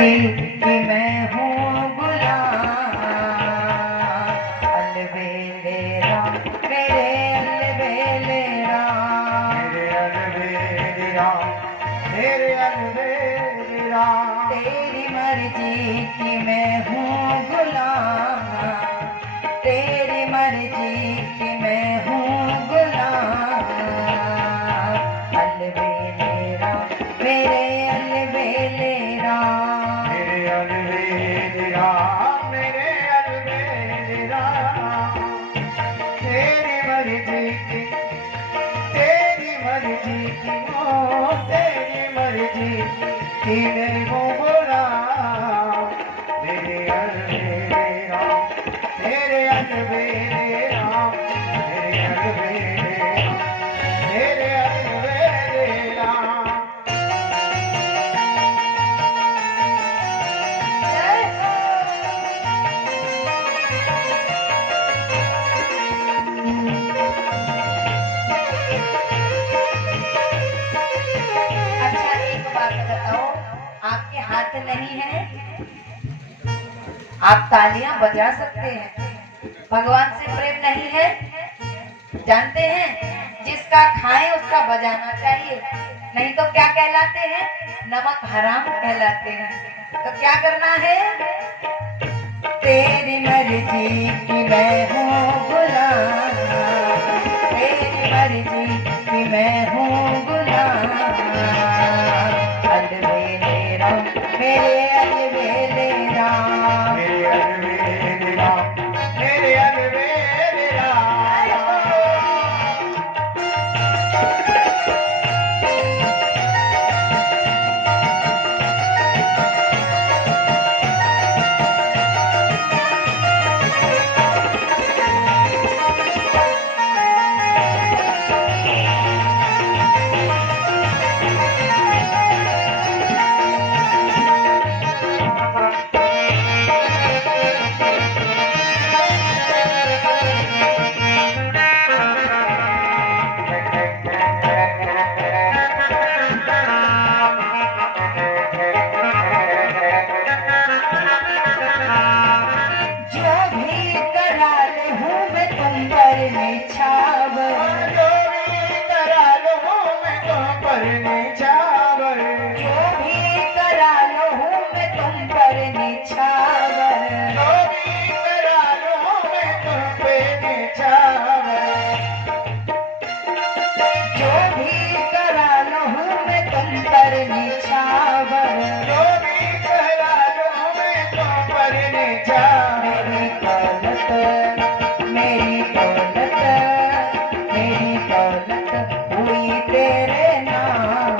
जी कि मैं हूँ गुलाम। अलबेले राम मेरे अलबेले राम, मेरे अलबेले राम, मेरे अलबेले राम। तेरी मर्जी कि मैं हूँ गुलाम, तेरी मर्जी कि मैं हूँ गुलाम। अलबेले राम मेरे अलबेले राम, मेरे अलबेले राम, मेरे अलबेले राम। तेरी मर्जी की, तेरी मर्जी की, ओ तेरी मर्जी की मैं हूँ गुलाम। मेरे अलबेले राम, मेरे अलबेले राम, मेरे अलबेले राम, मेरे अलबेले राम। अच्छा एक बात बताओ, आपके हाथ नहीं है, आप तालियां बजा सकते हैं, भगवान से प्रेम नहीं है, जानते हैं जिसका खाए उसका बजाना चाहिए, नहीं तो क्या कहलाते हैं, नमक हराम कहलाते हैं। तो क्या करना है, तेरी मर्जी कि मैं हूँ गुलाम, तेरी मर्जी कि मैं हूँ गुलाम। अलबेले राम मेरे अलबेले राम, मेरे अलबेले राम, मेरे अलबेले राम। जो भी करार हूँ मैं तुम पर निछावर, जो भी करा लो मैं तुम पर निछावर, जो भी करार हूँ मैं तुम पर निछावर, जो भी करा लो मैं तुम पे निछावर, जो भी करार हूँ मैं तुम पर निछावर। जो भी करा लो मैं तुम पर निछावर। मेरी दौलत, मेरी दौलत हुई तेरे नाम।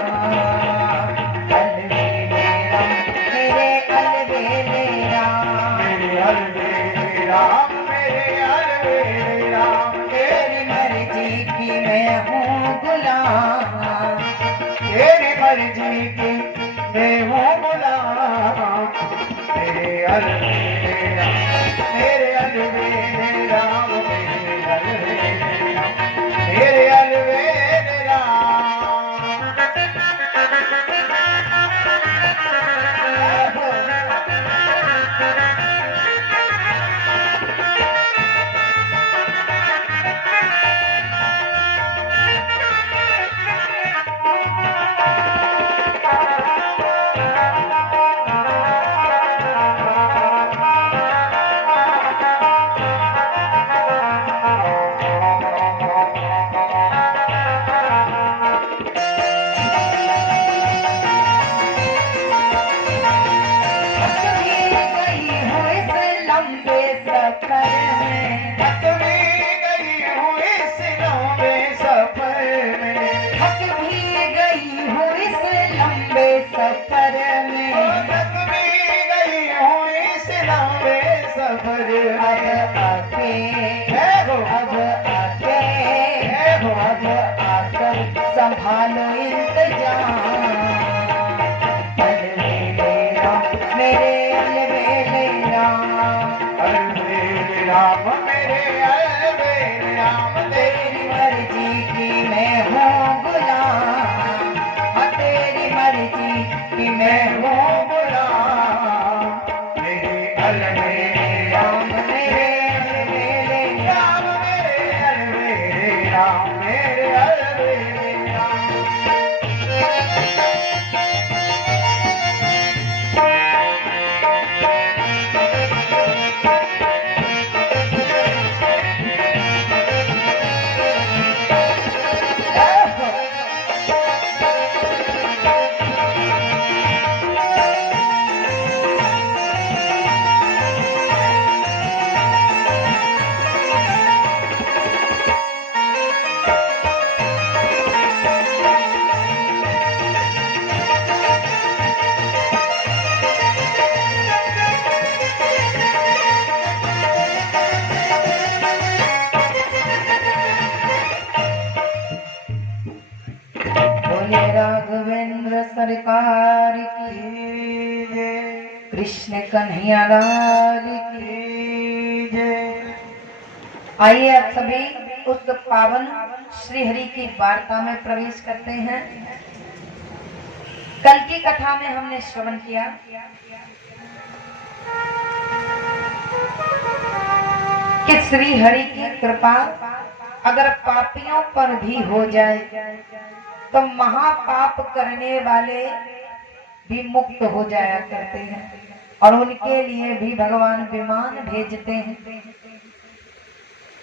अलबेले राम मेरे अलबेले राम, मेरे अलबेले राम, मेरे अलबेले राम। तेरी मर्जी की मैं हूँ गुलाम, तेरी मर्जी की मैं हूँ गुलाम। मेरे अलबेले राम, मेरे अलबेले राम, मेरे अलबेले राम, मेरे अलबेले राम। कृष्ण कन्हैया लाल की जय। आइए आप सभी उस पावन श्री हरि की वार्ता में प्रवेश करते हैं। कल की कथा में हमने श्रवण किया कि श्री हरि की कृपा अगर पापियों पर भी हो जाए तो महापाप करने वाले भी मुक्त हो जाया करते हैं और उनके लिए भी भगवान विमान भेजते हैं।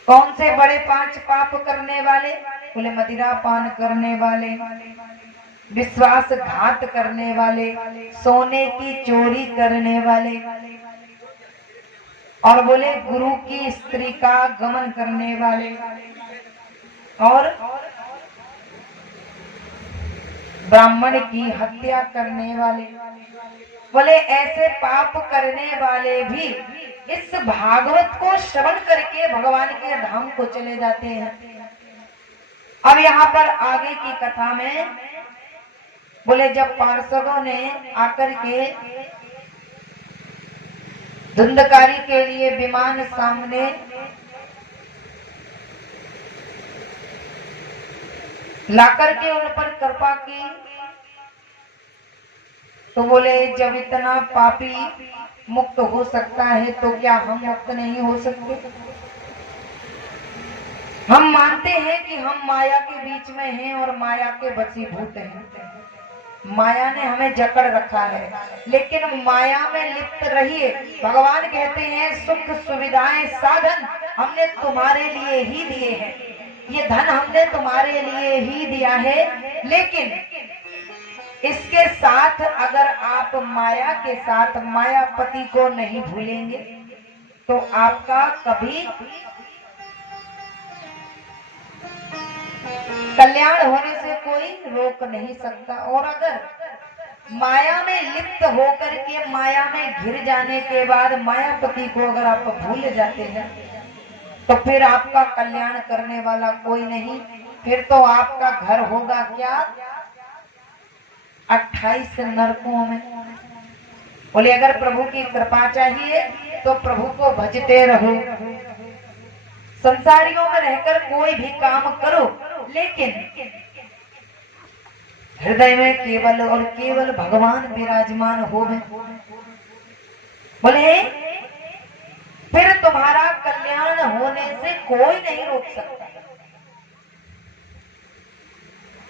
कौन से बड़े 5 पाप करने वाले? बोले मदिरा पान करने वाले, विश्वासघात करने वाले, सोने की चोरी करने वाले, और बोले गुरु की स्त्री का गमन करने वाले, और ब्राह्मण की हत्या करने वाले। बोले ऐसे पाप करने वाले भी इस भागवत को श्रवण करके भगवान के धाम को चले जाते हैं। अब यहाँ पर आगे की कथा में बोले जब पार्षदों ने आकर के धुंधकारी के लिए विमान सामने लाकर के उन पर कृपा की, तो बोले जब इतना पापी मुक्त हो सकता है तो क्या हम मुक्त नहीं हो सकते? हम मानते हैं कि हम माया के बीच में हैं और माया के वशीभूत हैं। माया ने हमें जकड़ रखा है, लेकिन माया में लिप्त रहिए। भगवान कहते हैं सुख सुविधाएं साधन हमने तुम्हारे लिए ही दिए हैं, ये धन हमने तुम्हारे लिए ही दिया है, लेकिन इसके साथ अगर आप माया के साथ मायापति को नहीं भूलेंगे तो आपका कभी कल्याण होने से कोई रोक नहीं सकता। और अगर माया में लिप्त होकर के माया में घिर जाने के बाद मायापति को अगर आप भूल जाते हैं तो फिर आपका कल्याण करने वाला कोई नहीं, फिर तो आपका घर होगा क्या 28 नरकों में। बोले अगर प्रभु की कृपा चाहिए तो प्रभु को भजते रहो, संसारियों में रहकर कोई भी काम करो, लेकिन हृदय में केवल और केवल भगवान विराजमान हो। बोले फिर तुम्हारा कल्याण होने से कोई नहीं रोक सकता।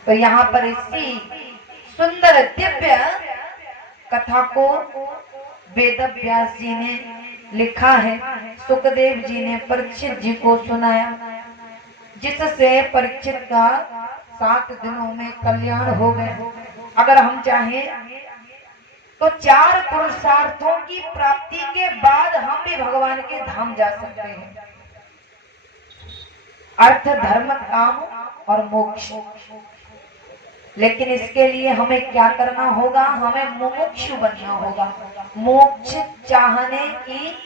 तो यहाँ पर इसी सुंदर दिव्य कथा को वेद व्यास जी ने लिखा है, सुखदेव जी ने परीक्षित जी को सुनाया, जिससे परीक्षित का 7 दिनों में कल्याण हो गए। अगर हम चाहें तो 4 पुरुषार्थों की प्राप्ति के बाद हम भी भगवान के धाम जा सकते हैं, अर्थ धर्म काम और मोक्ष। लेकिन इसके लिए हमें क्या करना होगा? हमें मुमुक्षु बनना होगा। मोक्ष चाहने की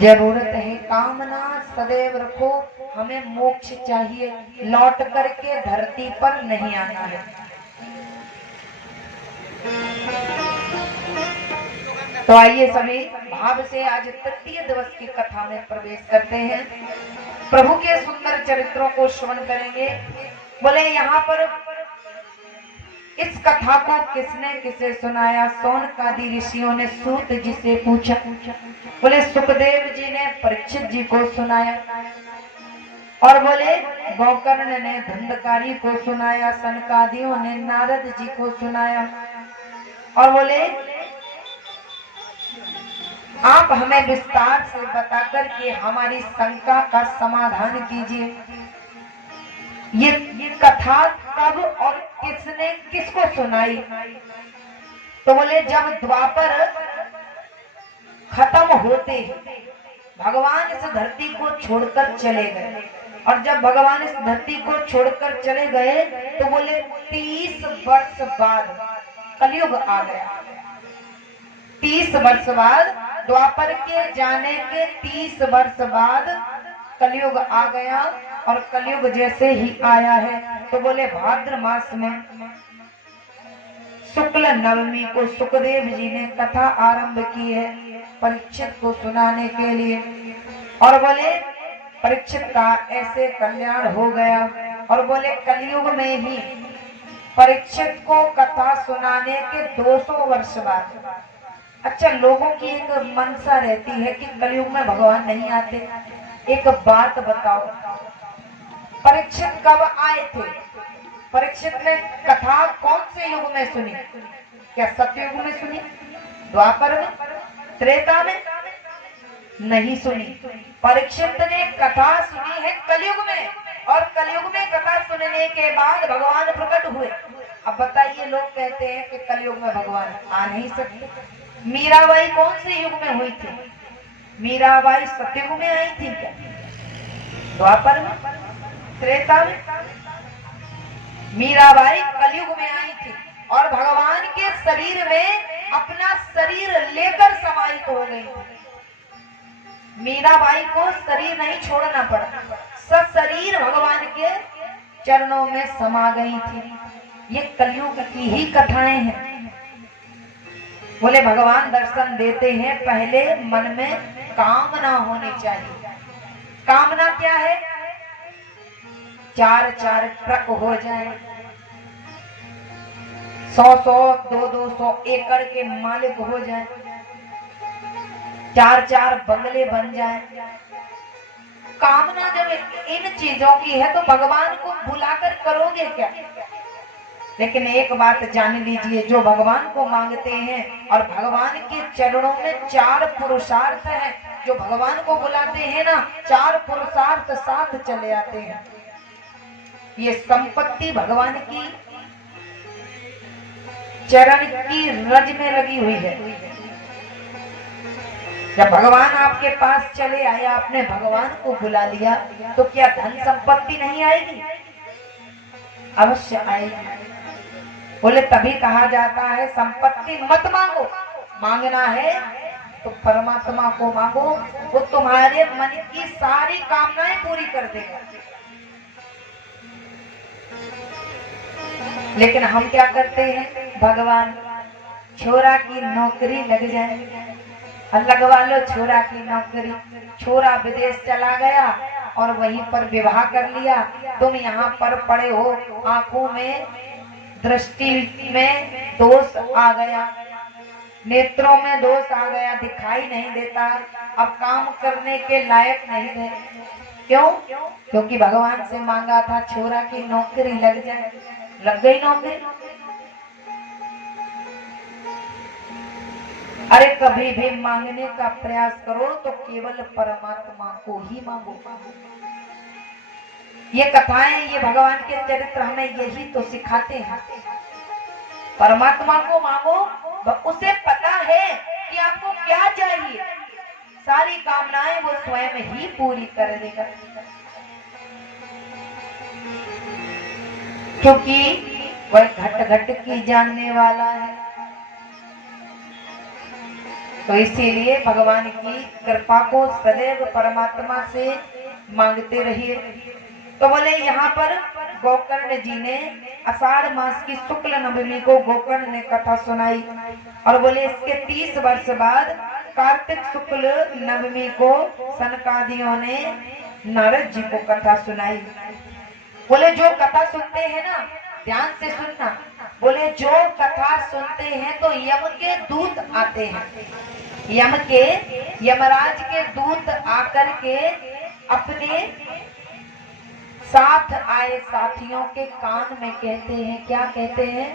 जरूरत है, कामना सदैव रखो। हमें मोक्ष चाहिए, लौट करके धरती पर नहीं आना है। तो आइए सभी भाव से आज तृतीय दिवस की कथा में प्रवेश करते हैं, प्रभु के सुंदर चरित्रों को श्रवण करेंगे। बोले यहाँ पर इस कथा को किसने किसे सुनाया? सौनकादि ऋषियों ने सूत जी से पूछा। बोले सुखदेव जी ने परीक्षित जी को सुनाया, और बोले गोकर्ण ने धुंधकारी को सुनाया, सनकादियों ने नारद जी को सुनाया, और बोले आप हमें विस्तार से बताकर के हमारी शंका का समाधान कीजिए। ये कथा कब और किसने किसको सुनाई? तो बोले जब द्वापर खत्म होते भगवान इस धरती को छोड़कर चले गए, और जब भगवान इस धरती को छोड़कर चले गए तो बोले 30 वर्ष बाद कलयुग आ गया। 30 वर्ष बाद, द्वापर के जाने के 30 वर्ष बाद कलयुग आ गया, और कलयुग जैसे ही आया है तो बोले भाद्र मास में शुक्ल नवमी को सुखदेव जी ने कथा आरंभ की है परीक्षित को सुनाने के लिए। और बोले परीक्षित का ऐसे कल्याण हो गया। और बोले कलयुग में ही परीक्षित को कथा सुनाने के 200 वर्ष बाद। अच्छा, लोगों की एक मनसा रहती है कि कलयुग में भगवान नहीं आते। एक बात बताओ, परीक्षित कब आए थे? परीक्षित ने कथा कौन से युग में सुनी? क्या सतयुग में सुनी? द्वापर में? त्रेता में? नहीं सुनी। परीक्षित ने कथा सुनी है कलयुग में, और कलयुग में कथा सुनने के बाद भगवान प्रकट हुए। अब बताइए, लोग कहते हैं कि कलयुग में भगवान आ नहीं सकते। मीराबाई कौन से युग में हुई थी? मीराबाई सतयुग में आई थी क्या? द्वापर में? त्रेता में? मीराबाई कलयुग में आई थी और भगवान के शरीर में अपना शरीर लेकर समाहित हो गई थी। मीराबाई को शरीर नहीं छोड़ना पड़ा, सशरीर भगवान के चरणों में समा गई थी। ये कलयुग की ही कथाएं हैं। बोले भगवान दर्शन देते हैं, पहले मन में कामना होनी चाहिए। कामना क्या है? 4-4 ट्रक हो जाए, 100-100, 200-200 एकड़ के मालिक हो जाए, 4-4 बंगले बन जाए। कामना जब इन चीजों की है तो भगवान को भुलाकर करोगे क्या? लेकिन एक बात जान लीजिए, जो भगवान को मांगते हैं और भगवान के चरणों में 4 पुरुषार्थ हैं। जो भगवान को बुलाते हैं ना, 4 पुरुषार्थ साथ चले आते हैं। ये संपत्ति भगवान की चरण की रज में लगी हुई है। जब भगवान आपके पास चले आए, आपने भगवान को बुला लिया, तो क्या धन संपत्ति नहीं आएगी? अवश्य आएगी। बोले तभी कहा जाता है संपत्ति मत मांगो, मांगना है तो परमात्मा को मांगो, वो तुम्हारे मन की सारी कामनाएं पूरी कर देगा। लेकिन हम क्या करते हैं? भगवान छोरा की नौकरी लग जाए, लगवा लो छोरा की नौकरी। छोरा विदेश चला गया और वहीं पर विवाह कर लिया, तुम यहाँ पर पड़े हो, आंखों में दृष्टि में दोष आ गया, नेत्रों में दोष आ गया, दिखाई नहीं देता, अब काम करने के लायक नहीं है। क्यों? क्योंकि भगवान से मांगा था छोरा की नौकरी लग जाए, लग गई नौकरी। अरे कभी भी मांगने का प्रयास करो तो केवल परमात्मा को ही मांगो। ये कथाएं, ये भगवान के चरित्र हमें यही तो सिखाते हैं। परमात्मा को मांगो, उसे पता है कि आपको क्या चाहिए, सारी कामनाएं वो स्वयं ही पूरी कर देगा। क्योंकि वह घट घट की जानने वाला है। तो इसीलिए भगवान की कृपा को सदैव परमात्मा से मांगते रहिए। तो बोले यहाँ पर गोकर्ण जी ने आषाढ़ मास की शुक्ल नवमी को गोकर्ण ने कथा सुनाई, और बोले इसके 30 वर्ष बाद कार्तिक शुक्ल नवमी को सनकादियों ने नारद जी को कथा सुनाई। बोले जो कथा सुनते हैं ना, ध्यान से सुनना, बोले जो कथा सुनते हैं तो यम के दूत आते हैं, यमराज के दूत आकर के अपने साथ आए साथियों के कान में कहते हैं, क्या कहते हैं?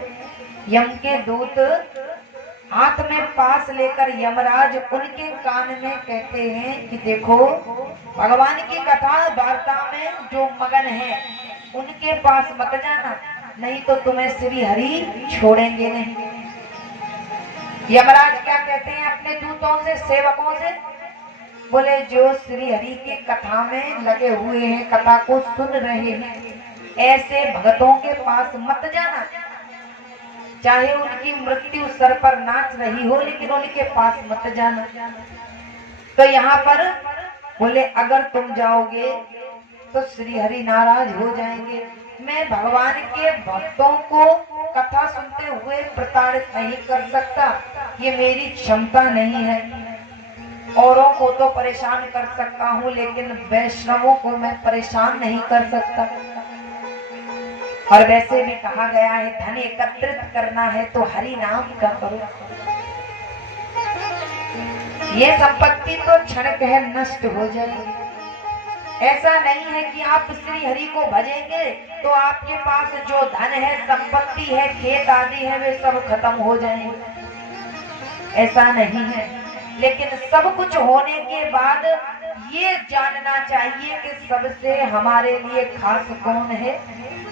यम के दूत हाथ में पास लेकर यमराज उनके कान में कहते हैं कि देखो, भगवान की कथा वार्ता में जो मगन है उनके पास मत जाना, नहीं तो तुम्हें श्री हरि छोड़ेंगे नहीं। यमराज क्या कहते हैं अपने दूतों से, सेवकों से? बोले जो श्री हरि की कथा में लगे हुए हैं, कथा को सुन रहे हैं, ऐसे भक्तों के पास मत जाना। चाहे उनकी मृत्यु सर पर नाच रही हो, लेकिन उनके पास मत जाना। तो यहाँ पर बोले अगर तुम जाओगे तो श्री हरि नाराज हो जाएंगे। मैं भगवान के भक्तों को कथा सुनते हुए प्रताड़ित नहीं कर सकता, ये मेरी क्षमता नहीं है। औरों को तो परेशान कर सकता हूँ, लेकिन वैष्णवों को मैं परेशान नहीं कर सकता। और वैसे भी कहा गया है धन एकत्रित करना है तो हरि नाम का करो। ये संपत्ति तो क्षणिक है, नष्ट हो जाएगी। ऐसा नहीं है कि आप श्री हरि को भजेंगे तो आपके पास जो धन है, संपत्ति है, खेत आदि है, वे सब खत्म हो जाएंगे। ऐसा नहीं है, लेकिन सब कुछ होने के बाद ये जानना चाहिए कि सबसे हमारे लिए खास कौन है?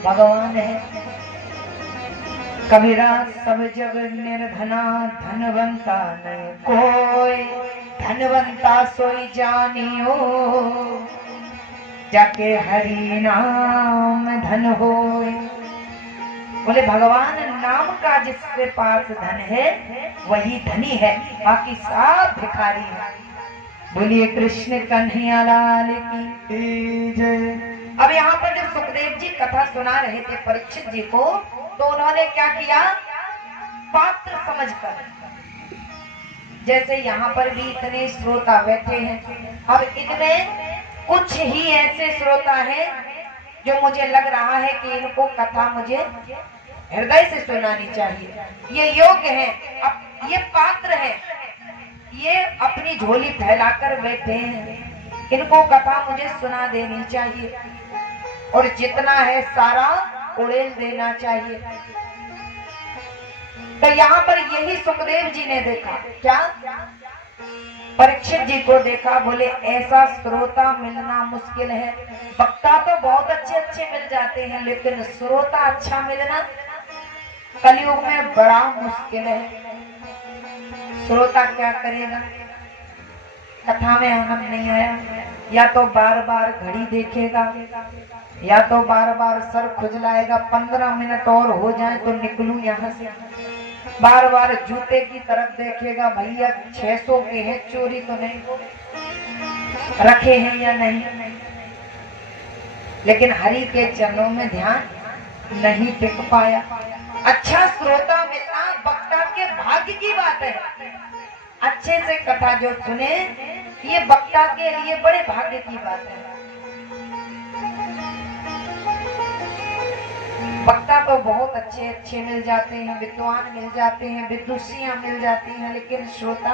भगवान है। कबीरा सब जग निर्धना, धनवंता नहीं कोई, धनवंता सोई जानियो, जाके हरि नाम धन होए। बोले भगवान नाम का जिसके पास धन है वही धनी है, बाकी सब भिखारी है। बोलिए कृष्ण कन्हैया लाल की जय। अब यहाँ पर जब सुखदेव जी कथा सुना रहे थे परीक्षित जी को, तो उन्होंने क्या किया? पात्र समझकर, जैसे यहाँ पर भी इतने श्रोता बैठे हैं, अब इनमें कुछ ही ऐसे श्रोता हैं जो मुझे लग रहा है कि इनको कथा मुझे हृदय से सुनानी चाहिए, ये योग्य है, अब ये पात्र है, ये अपनी झोली फैलाकर बैठे हैं, इनको कथा मुझे सुना देनी चाहिए और जितना है सारा उड़ेल देना चाहिए। तो यहाँ पर यही सुखदेव जी ने देखा, क्या? परीक्षित जी को देखा। बोले ऐसा श्रोता मिलना मुश्किल है। वक्ता तो बहुत अच्छे अच्छे मिल जाते हैं, लेकिन श्रोता अच्छा मिलना कलयुग में बड़ा मुश्किल है। श्रोता क्या करेगा? कथा में आनंद नहीं आया, या तो बार बार घड़ी देखेगा, या तो बार बार सर खुजलाएगा, 15 मिनट और हो जाए तो निकलूं यहाँ से, बार बार जूते की तरफ देखेगा, भैया 600 के हैं, चोरी तो नहीं रखे हैं या नहीं। लेकिन हरि के चरणों में ध्यान नहीं टिक पाया। अच्छा श्रोता मिलना वक्ता के भाग्य की बात है। अच्छे से कथा जो सुने, ये वक्ता के लिए बड़े भाग्य की बात है। वक्ता तो बहुत अच्छे अच्छे मिल जाते हैं, विद्वान मिल जाते हैं, विदुषियां मिल जाती हैं, लेकिन श्रोता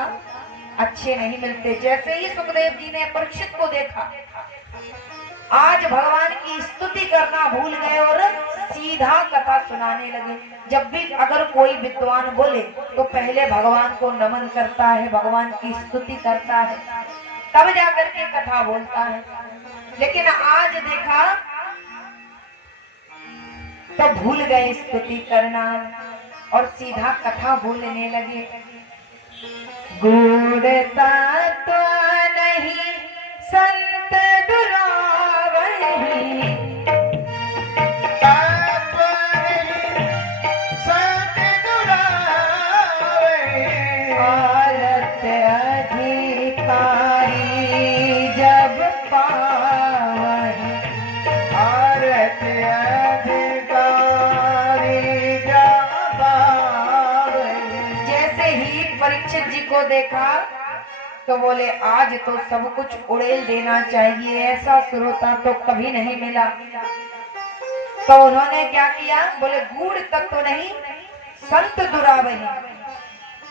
अच्छे नहीं मिलते। जैसे ही सुखदेव जी ने परीक्षित को देखा, आज भगवान की स्तुति करना भूल गए और सीधा कथा सुनाने लगे। जब भी अगर कोई विद्वान बोले तो पहले भगवान को नमन करता है, भगवान की स्तुति करता है, तब जाकर के कथा बोलता है। लेकिन आज देखा तो भूल गए स्तुति करना और सीधा कथा बोलने लगे। गूढ़ता तो नहीं संत दुरावही, आरत अधिकारी जब पावही, आरत परीक्षित जी को देखा तो बोले आज तो सब कुछ उड़ेल देना चाहिए, ऐसा श्रोता तो कभी नहीं मिला। तो उन्होंने क्या किया? बोले गूढ़ तत्व नहीं संत दुरावही,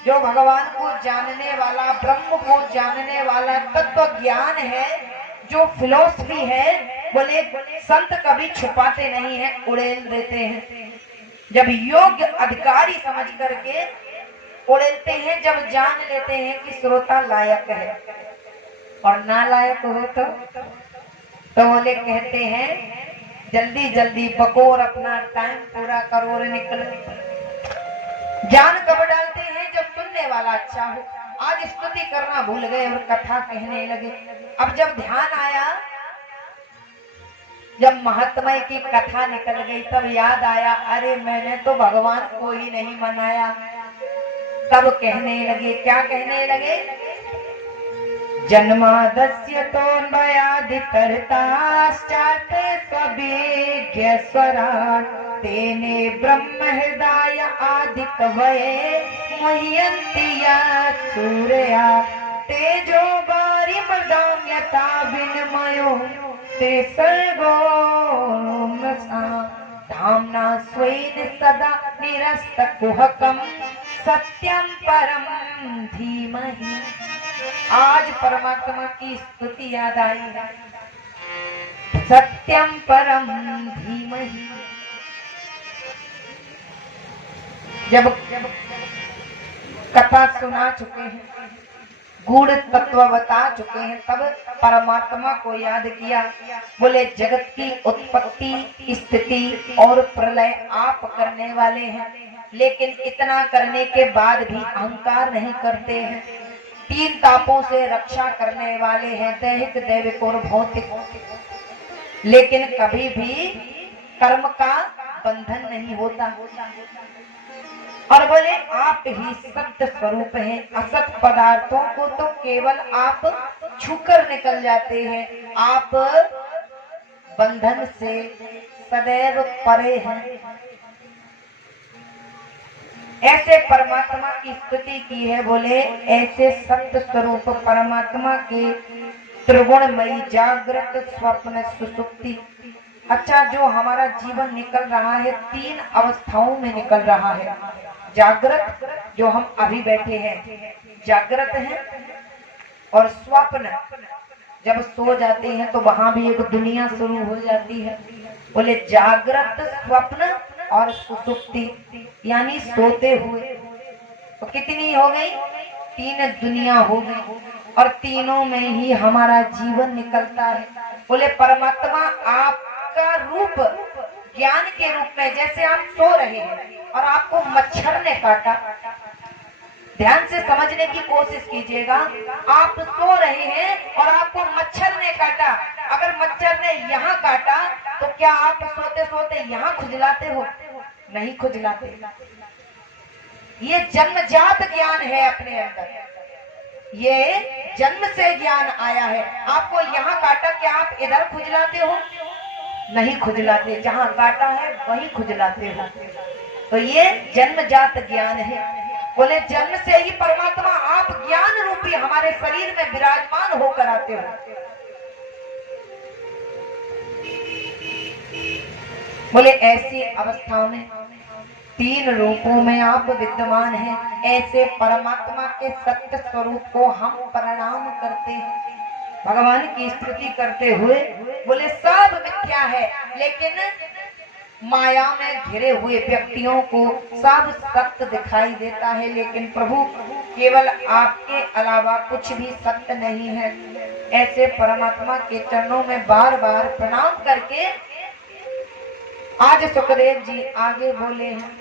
जो भगवान को जानने वाला, ब्रह्म को जानने वाला तत्व ज्ञान है, जो फिलोसफी है, बोले संत कभी छुपाते नहीं है, उड़ेल देते हैं। जब योग्य अधिकारी समझ करके उड़ेलते हैं, जब जान लेते हैं कि श्रोता लायक है, और ना लायक हो तो बोले कहते हैं जल्दी जल्दी बकोर अपना टाइम पूरा करो और निकल। जान कब डालते हैं? जब सुनने वाला अच्छा हो। आज स्तुति करना भूल गए और कथा कहने लगे। अब जब ध्यान आया, जब महात्मा की कथा निकल गई, तब याद आया अरे मैंने तो भगवान को ही नहीं मनाया। तब कहने लगे, क्या कहने लगे? जन्मादस्य तो नयादितरताश्चाते स्वभिज्ञ स्वराट तेने ब्रह्म हृदय आदि कवये मुह्यन्तिया सूर्या तेजो बारी मृदाम यथा विनिमयो ते सर्गो मृषा धाम्ना स्वेन सदा निरस्तकुहकं सत्यं परम धीमहि। आज परमात्मा की स्तुति याद आई है। सत्यम परम धीमहि। जब कथा सुना चुके हैं, गूढ़ तत्व बता चुके हैं, तब परमात्मा को याद किया। बोले जगत की उत्पत्ति स्थिति और प्रलय आप करने वाले हैं, लेकिन इतना करने के बाद भी अहंकार नहीं करते हैं। तीन तापों से रक्षा करने वाले हैं, दैहिक दैविक और भौतिक, लेकिन कभी भी कर्म का बंधन नहीं होता। और बोले आप ही सत्य स्वरूप हैं, असत पदार्थों को तो केवल आप छूकर निकल जाते हैं, आप बंधन से सदैव परे हैं। ऐसे परमात्मा की स्तुति की है। बोले ऐसे सत्य स्वरूप परमात्मा के त्रिगुणमयी जागृत स्वप्न सुसुप्ति। अच्छा, जो हमारा जीवन निकल रहा है तीन अवस्थाओं में निकल रहा है। जागृत जो हम अभी बैठे हैं जागृत है, और स्वप्न जब सो जाते हैं तो वहां भी एक दुनिया शुरू हो जाती है। बोले जागृत स्वप्न और सुसुप्ति यानी सोते हुए तो कितनी हो गई? तीन दुनिया हो गई, और तीनों में ही हमारा जीवन निकलता है। बोले परमात्मा आपका रूप ज्ञान के रूप में, जैसे आप सो रहे हैं और आपको मच्छर ने काटा, ध्यान से समझने की कोशिश कीजिएगा। आप सो रहे हैं और आपको मच्छर ने काटा, अगर मच्छर ने यहाँ काटा तो क्या आप सोते सोते यहाँ खुजलाते हो? नहीं खुजलाते। ये जन्मजात ज्ञान है अपने अंदर, ये जन्म से ज्ञान आया है। आपको यहाँ काटा, क्या आप इधर खुजलाते हो? नहीं खुजलाते, जहाँ काटा है वही खुजलाते हो। तो ये जन्मजात ज्ञान है। बोले जन्म से ही परमात्मा आप ज्ञान रूपी हमारे शरीर में विराजमान होकर आते हो। बोले ऐसी अवस्था में तीन रूपों में आप विद्यमान हैं। ऐसे परमात्मा के सत्य स्वरूप को हम प्रणाम करते हैं, भगवान की स्तुति करते हुए। बोले सब मिथ्या है, लेकिन माया में घिरे हुए व्यक्तियों को सब सत्य दिखाई देता है, लेकिन प्रभु केवल आपके अलावा कुछ भी सत्य नहीं है। ऐसे परमात्मा के चरणों में बार बार प्रणाम करके आज सुखदेव जी आगे बोले हैं।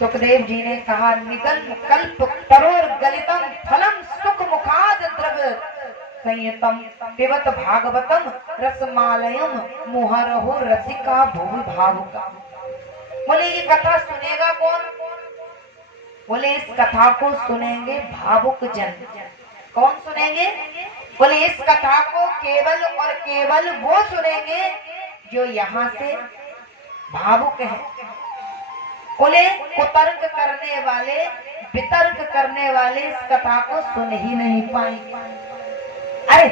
सुखदेव जी ने कहा निगल कल्प तरोर गलितम फलम सुख मुखाद द्रव संयतम पिबत भागवतम रसमालयम मुहरहो रसिका भूमि भावुका। बोले ये कथा सुनेगा कौन? बोले इस कथा को सुनेंगे भावुक जन। कौन सुनेंगे? बोले इस कथा को केवल और केवल वो सुनेंगे जो यहाँ से भावुक है। बोले कुतर्क करने वाले, वितर्क करने वाले इस कथा को सुन ही नहीं पाएंगे। अरे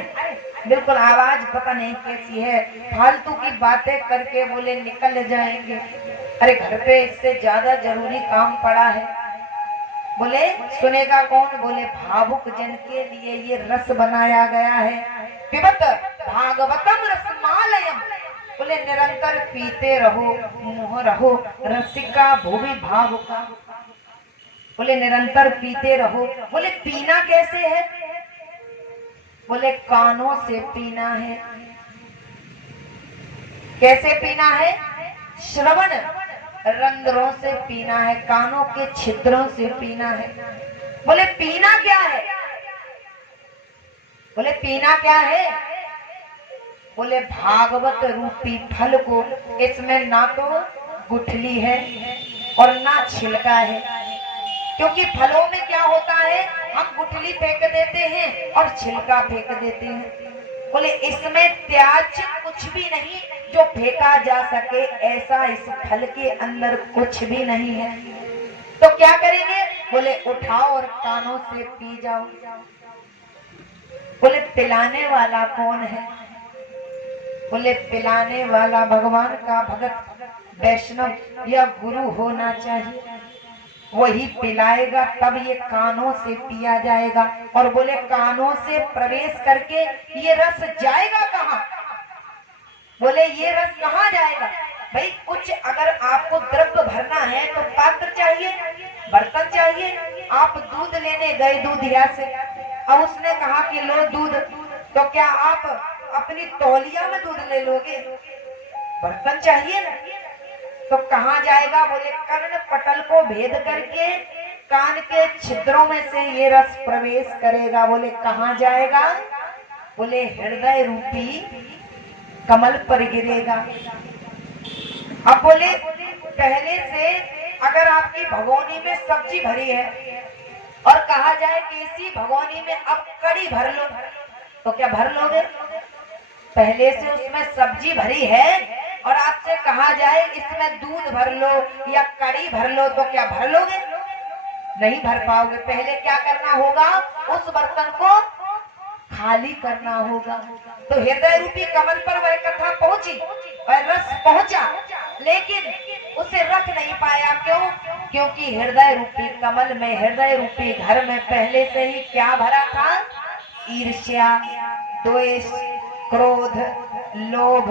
बिल्कुल आवाज पता नहीं कैसी है, फालतू की बातें करके बोले निकल जाएंगे। अरे घर पे इससे ज्यादा जरूरी काम पड़ा है। बोले सुनेगा कौन? बोले भावुक जन के लिए ये रस बनाया गया है। पिबत भागवतम रसमालयम। बोले निरंतर पीते रहो, मुँह रहो रसिका भूमि भावुका। बोले निरंतर पीते रहो। बोले पीना कैसे है? बोले कानों से पीना है। कैसे पीना है? श्रवण रंध्रों से पीना है, कानों के छिद्रों से पीना है। बोले पीना क्या है? बोले पीना क्या है? बोले भागवत रूपी फल को। इसमें ना तो गुठली है और ना छिलका है, क्योंकि फलों में क्या होता है, हम गुठली फेंक देते हैं और छिलका फेंक देते हैं। बोले इसमें त्याज्य कुछ भी नहीं, जो फेंका जा सके ऐसा इस फल के अंदर कुछ भी नहीं है। तो क्या करेंगे? बोले उठाओ और कानों से पी जाओ। बोले पिलाने वाला कौन है? बोले पिलाने वाला भगवान का भगत वैष्णव या गुरु होना चाहिए, वही पिलाएगा, तब ये कानों से पिया जाएगा। और बोले कानों से प्रवेश करके ये रस जाएगा कहाँ? बोले ये रस कहाँ जाएगा? भाई कुछ अगर आपको द्रव्य भरना है तो पात्र चाहिए, बर्तन चाहिए। आप दूध लेने गए दूधिया से, अब उसने कहा कि लो दूध, तो क्या आप अपनी तौलिया में दूध ले लोगे? बर्तन चाहिए ना। तो कहाँ जाएगा? बोले कर्ण पटल को भेद करके कान के छिद्रों में से ये रस प्रवेश करेगा। बोले कहाँ जाएगा? बोले हृदय रूपी कमल पर गिरेगा। अब बोले पहले से अगर आपकी भगोनी में सब्जी भरी है और कहा जाए कि इसी भगोनी में अब कड़ी भर लो, तो क्या भर लोगे? पहले से उसमें सब्जी भरी है और आपसे कहा जाए इसमें दूध भर लो या कड़ी भर लो, तो क्या भर लोगे? नहीं भर पाओगे। पहले क्या करना होगा? उस बर्तन को खाली करना होगा। तो हृदय रूपी कमल पर वह कथा पहुंची, वह रस पहुंचा, लेकिन उसे रख नहीं पाया। क्यों? क्योंकि हृदय रूपी कमल में, हृदय रूपी घर में पहले से ही क्या भरा था? ईर्ष्या, द्वेष, क्रोध, लोभ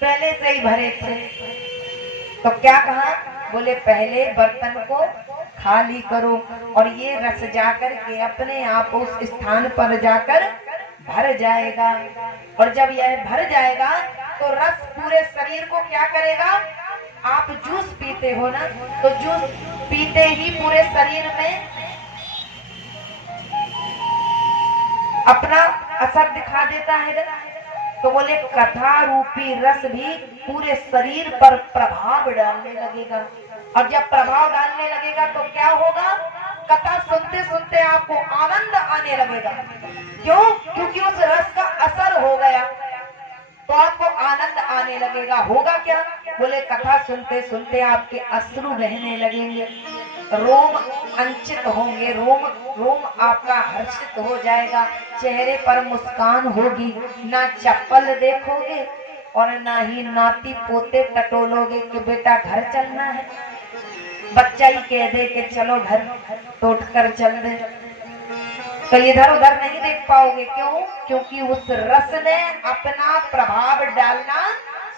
पहले से ही भरे थे। तो क्या कहा? बोले पहले बर्तन को खाली करो और ये रस जाकर के अपने आप उस स्थान पर जाकर भर जाएगा। और जब यह भर जाएगा तो रस पूरे शरीर को क्या करेगा? आप जूस पीते हो ना, तो जूस पीते ही पूरे शरीर में अपना असर दिखा देता है। तो बोले कथा रूपी रस भी पूरे शरीर पर प्रभाव डालने लगेगा। और जब प्रभाव डालने लगेगा तो क्या होगा? कथा सुनते सुनते आपको आनंद आने लगेगा। क्यों? क्योंकि उस रस का असर हो गया, तो आपको आनंद आने लगेगा। होगा क्या? बोले कथा सुनते सुनते आपके अश्रु बहने लगेंगे, रोम अंचित होंगे, रोम रोम आपका हर्षित हो जाएगा, चेहरे पर मुस्कान होगी, ना चप्पल देखोगे और ना ही नाती पोते टटोलोगे कि बेटा घर चलना है। बच्चा ही कह दे कि चलो घर, तो उठकर चल दे, तो इधर उधर नहीं देख पाओगे। क्यों? क्योंकि उस रस ने अपना प्रभाव डालना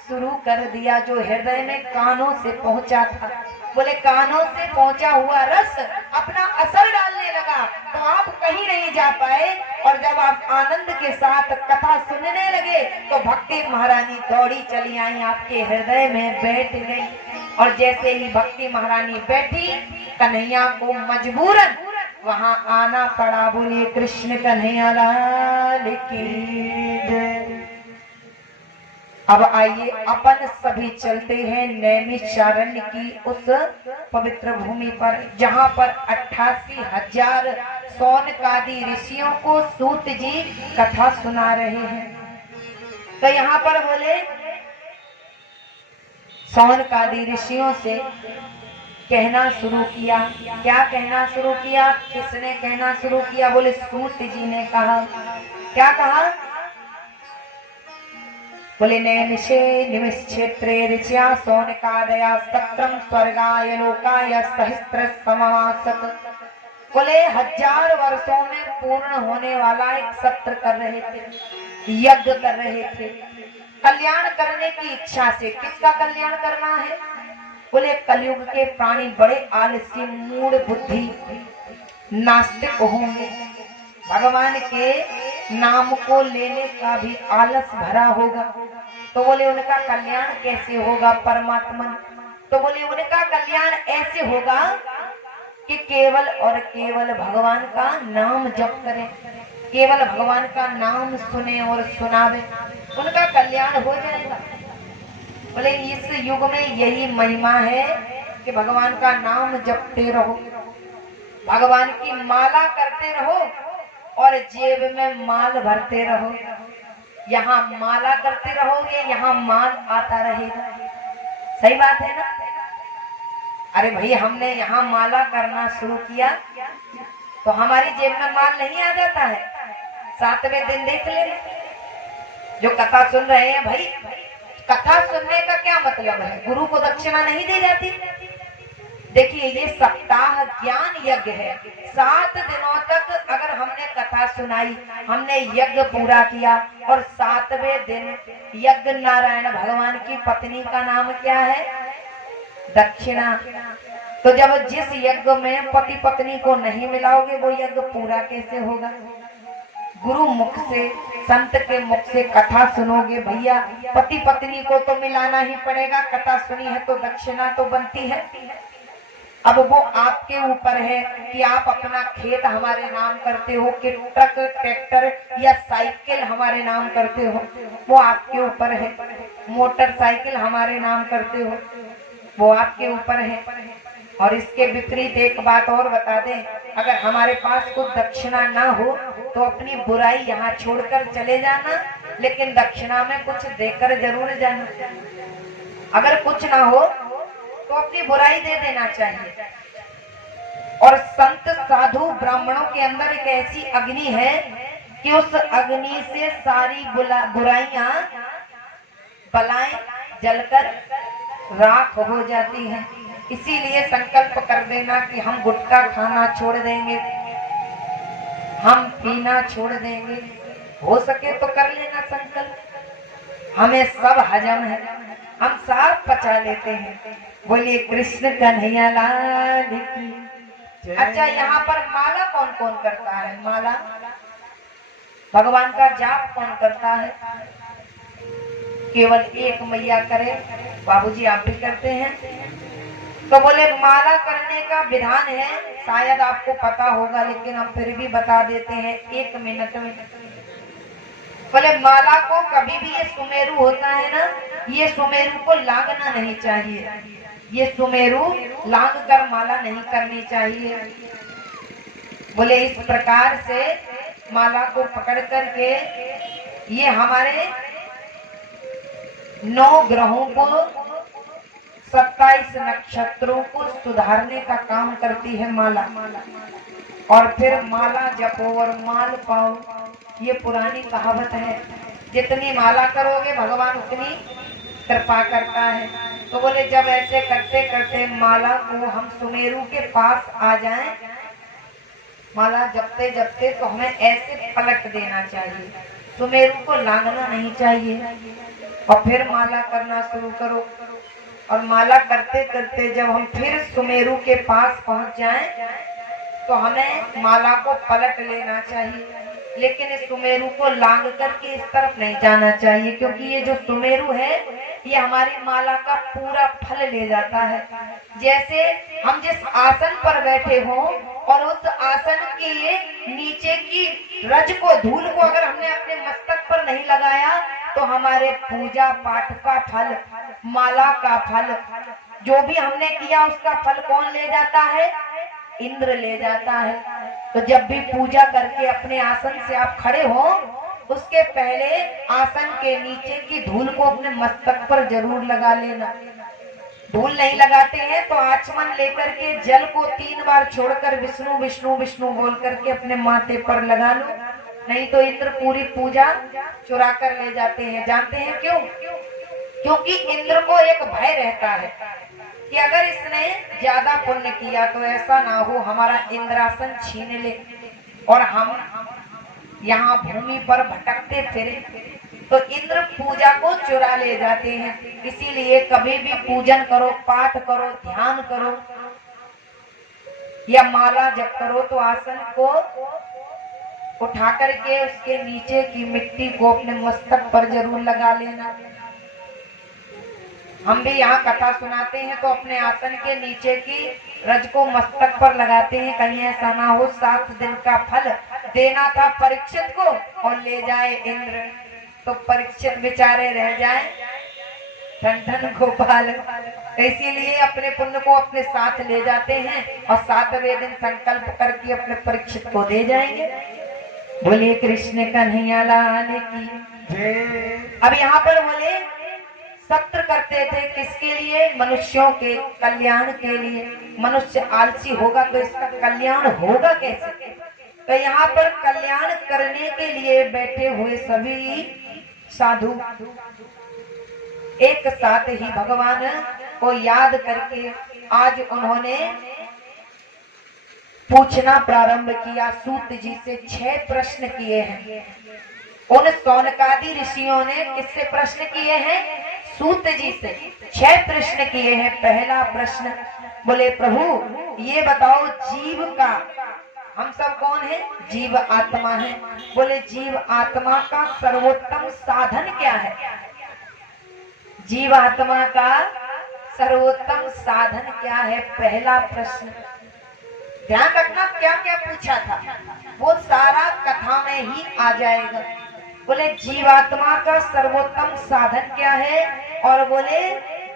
शुरू कर दिया, जो हृदय में कानों से पहुंचा था। बोले कानों से पहुंचा हुआ रस अपना असर डालने लगा, तो आप कहीं नहीं जा पाए। और जब आप आनंद के साथ कथा सुनने लगे तो भक्ति महारानी दौड़ी चली आई, आपके हृदय में बैठ गई। और जैसे ही भक्ति महारानी बैठी, कन्हैया को मजबूरन वहां आना पड़ा। बोलिए कृष्ण कन्हैया लाल की जय। अब आइए अपन सभी चलते हैं नैमिषारण्य की उस पवित्र भूमि पर, जहां पर 88,000 सौनकादि ऋषियों को सूत जी कथा सुना रहे हैं। तो यहाँ पर बोले सौनकादि ऋषियों से कहना शुरू किया। क्या कहना शुरू किया? किसने कहना शुरू किया? बोले सूत जी ने कहा। क्या कहा? बोले नैमिषे निमिष क्षेत्रे ऋषिया सौनकादया सत्रम स्वर्गाय लोकाय सहस्त्र समासत। बोले 1000 वर्षों में पूर्ण होने वाला एक सत्र कर रहे थे, यज्ञ कर रहे थे, कल्याण करने की इच्छा से। किसका कल्याण करना है? बोले कलयुग के प्राणी बड़े आलसी, मूढ़ बुद्धि, नास्तिक होंगे, भगवान के नाम को लेने का भी आलस भरा होगा। तो बोले उनका कल्याण कैसे होगा परमात्मा? तो बोले उनका कल्याण ऐसे होगा कि केवल और केवल भगवान का नाम जप करें, केवल भगवान का नाम सुने और सुनावे, उनका कल्याण हो जाएगा। बोले इस युग में यही महिमा है कि भगवान का नाम जपते रहो, भगवान की माला करते रहो और जेब में माल भरते रहो। यहाँ माला करते रहोगे, यहाँ माल आता रहेगा। सही बात है ना? अरे भाई, हमने यहाँ माला करना शुरू किया तो हमारी जेब में माल नहीं आ जाता है? 7वें दिन देख लेना। जो कथा सुन रहे हैं भाई, कथा सुनने का क्या मतलब है? गुरु को दक्षिणा नहीं दी जाती। देखिए, ये सप्ताह ज्ञान यज्ञ है। 7 दिनों तक अगर हमने कथा सुनाई, हमने यज्ञ पूरा किया, और 7वें दिन यज्ञ नारायण भगवान की पत्नी का नाम क्या है? दक्षिणा। तो जब जिस यज्ञ में पति पत्नी को नहीं मिलाओगे, वो यज्ञ पूरा कैसे होगा? गुरु मुख से, संत के मुख से कथा सुनोगे, भैया पति पत्नी को तो मिलाना ही पड़ेगा। कथा सुनी है तो दक्षिणा तो बनती है। अब वो आपके ऊपर है कि आप अपना खेत हमारे नाम करते हो कि ट्रक, ट्रैक्टर या साइकिल हमारे नाम करते हो, वो आपके ऊपर है। मोटरसाइकिल हमारे नाम करते हो, वो आपके ऊपर है। और इसके विपरीत एक बात और बता दें, अगर हमारे पास कुछ दक्षिणा ना हो तो अपनी बुराई यहाँ छोड़कर चले जाना, लेकिन दक्षिणा में कुछ देकर जरूर जाना। अगर कुछ ना हो तो अपनी बुराई दे देना चाहिए। और संत साधु ब्राह्मणों के अंदर एक ऐसी अग्नि है कि उस अग्नि से सारी बुराइयां, बलाएं जलकर राख हो जाती हैं। इसीलिए संकल्प कर देना कि हम गुटखा खाना छोड़ देंगे, हम पीना छोड़ देंगे। हो सके तो कर लेना संकल्प। हमें सब हजम है, हम सब पचा लेते हैं। बोलिए कृष्ण कन्हैया लाल की। अच्छा, यहाँ पर माला कौन कौन करता है? माला भगवान का जाप कौन करता है? केवल एक मैया करे। बाबूजी आप भी करते हैं? तो बोले माला करने का विधान है, शायद आपको पता होगा, लेकिन हम फिर भी बता देते हैं 1 मिनट में। बोले माला को कभी भी, ये सुमेरु होता है ना, ये सुमेरु को लागना नहीं चाहिए। ये सुमेरु लांग कर माला नहीं करनी चाहिए। बोले इस प्रकार से माला को पकड़ करके ये हमारे 9 ग्रहों को, 27 नक्षत्रों को सुधारने का काम करती है माला। और फिर माला जपो और माल पाओ, ये पुरानी कहावत है। जितनी माला करोगे भगवान उतनी कृपा करता है। तो बोले जब ऐसे करते करते माला को हम सुमेरु के पास आ जाएं, माला जपते जपते, तो हमें ऐसे पलट देना चाहिए, सुमेरु को लांघना नहीं चाहिए। और फिर माला करना शुरू करो। और माला करते करते जब हम फिर सुमेरु के पास पहुंच जाएं, तो हमें माला को पलट लेना चाहिए। लेकिन इस सुमेरु को लांग करके इस तरफ नहीं जाना चाहिए, क्योंकि ये जो सुमेरु है ये हमारी माला का पूरा फल ले जाता है। जैसे हम जिस आसन पर बैठे हों और उस आसन के नीचे की रज को, धूल को अगर हमने अपने मस्तक पर नहीं लगाया, तो हमारे पूजा पाठ का फल, माला का फल, जो भी हमने किया उसका फल कौन ले जाता है? इंद्र ले जाता है। तो जब भी पूजा करके अपने आसन से आप खड़े हो, उसके पहले आसन के नीचे की धूल को अपने मस्तक पर जरूर लगा लेना। धूल नहीं लगाते हैं तो आचमन लेकर के जल को 3 बार छोड़कर विष्णु विष्णु विष्णु बोल करके अपने माथे पर लगा लो, नहीं तो इंद्र पूरी पूजा चुरा कर ले जाते हैं। जानते हैं क्यों? क्योंकि इंद्र को एक भय रहता है कि अगर इसने ज्यादा पुण्य किया तो ऐसा ना हो हमारा इंद्रासन छीन ले और हम यहाँ भूमि पर भटकते फिरे, तो इंद्र पूजा को चुरा ले जाते हैं। इसीलिए कभी भी पूजन करो, पाठ करो, ध्यान करो या माला जप करो, तो आसन को उठा करके उसके नीचे की मिट्टी को अपने मस्तक पर जरूर लगा लेना। हम भी यहाँ कथा सुनाते हैं तो अपने आसन के नीचे की रज को मस्तक पर लगाते हैं, कहीं ऐसा ना हो 7 दिन का फल देना था परीक्षित को और ले जाए इंद्र, तो परीक्षित बेचारे रह जाए ठन ठन गोपाल। इसीलिए अपने पुण्य को अपने साथ ले जाते हैं और 7वें दिन संकल्प करके अपने परीक्षित को दे जाएंगे। बोले कृष्ण कन्हैया लाल की। जय। अब यहाँ पर बोले सत्र करते थे किसके लिए? मनुष्यों के कल्याण के लिए। मनुष्य आलसी होगा तो इसका कल्याण होगा कैसे? तो यहाँ पर कल्याण करने के लिए बैठे हुए सभी साधु एक साथ ही भगवान को याद करके आज उन्होंने पूछना प्रारंभ किया। सूत जी से 6 प्रश्न किए हैं। उन सौनकादि ऋषियों ने किससे प्रश्न किए हैं? सूत जी से 6 प्रश्न किए हैं। पहला प्रश्न बोले प्रभु ये बताओ जीव का, हम सब कौन है? जीव आत्मा है। बोले जीव आत्मा का सर्वोत्तम साधन क्या है? जीव आत्मा का सर्वोत्तम साधन क्या है? पहला प्रश्न। ध्यान रखना क्या क्या पूछा था, वो सारा कथा में ही आ जाएगा। बोले जीवात्मा का सर्वोत्तम साधन क्या है? और बोले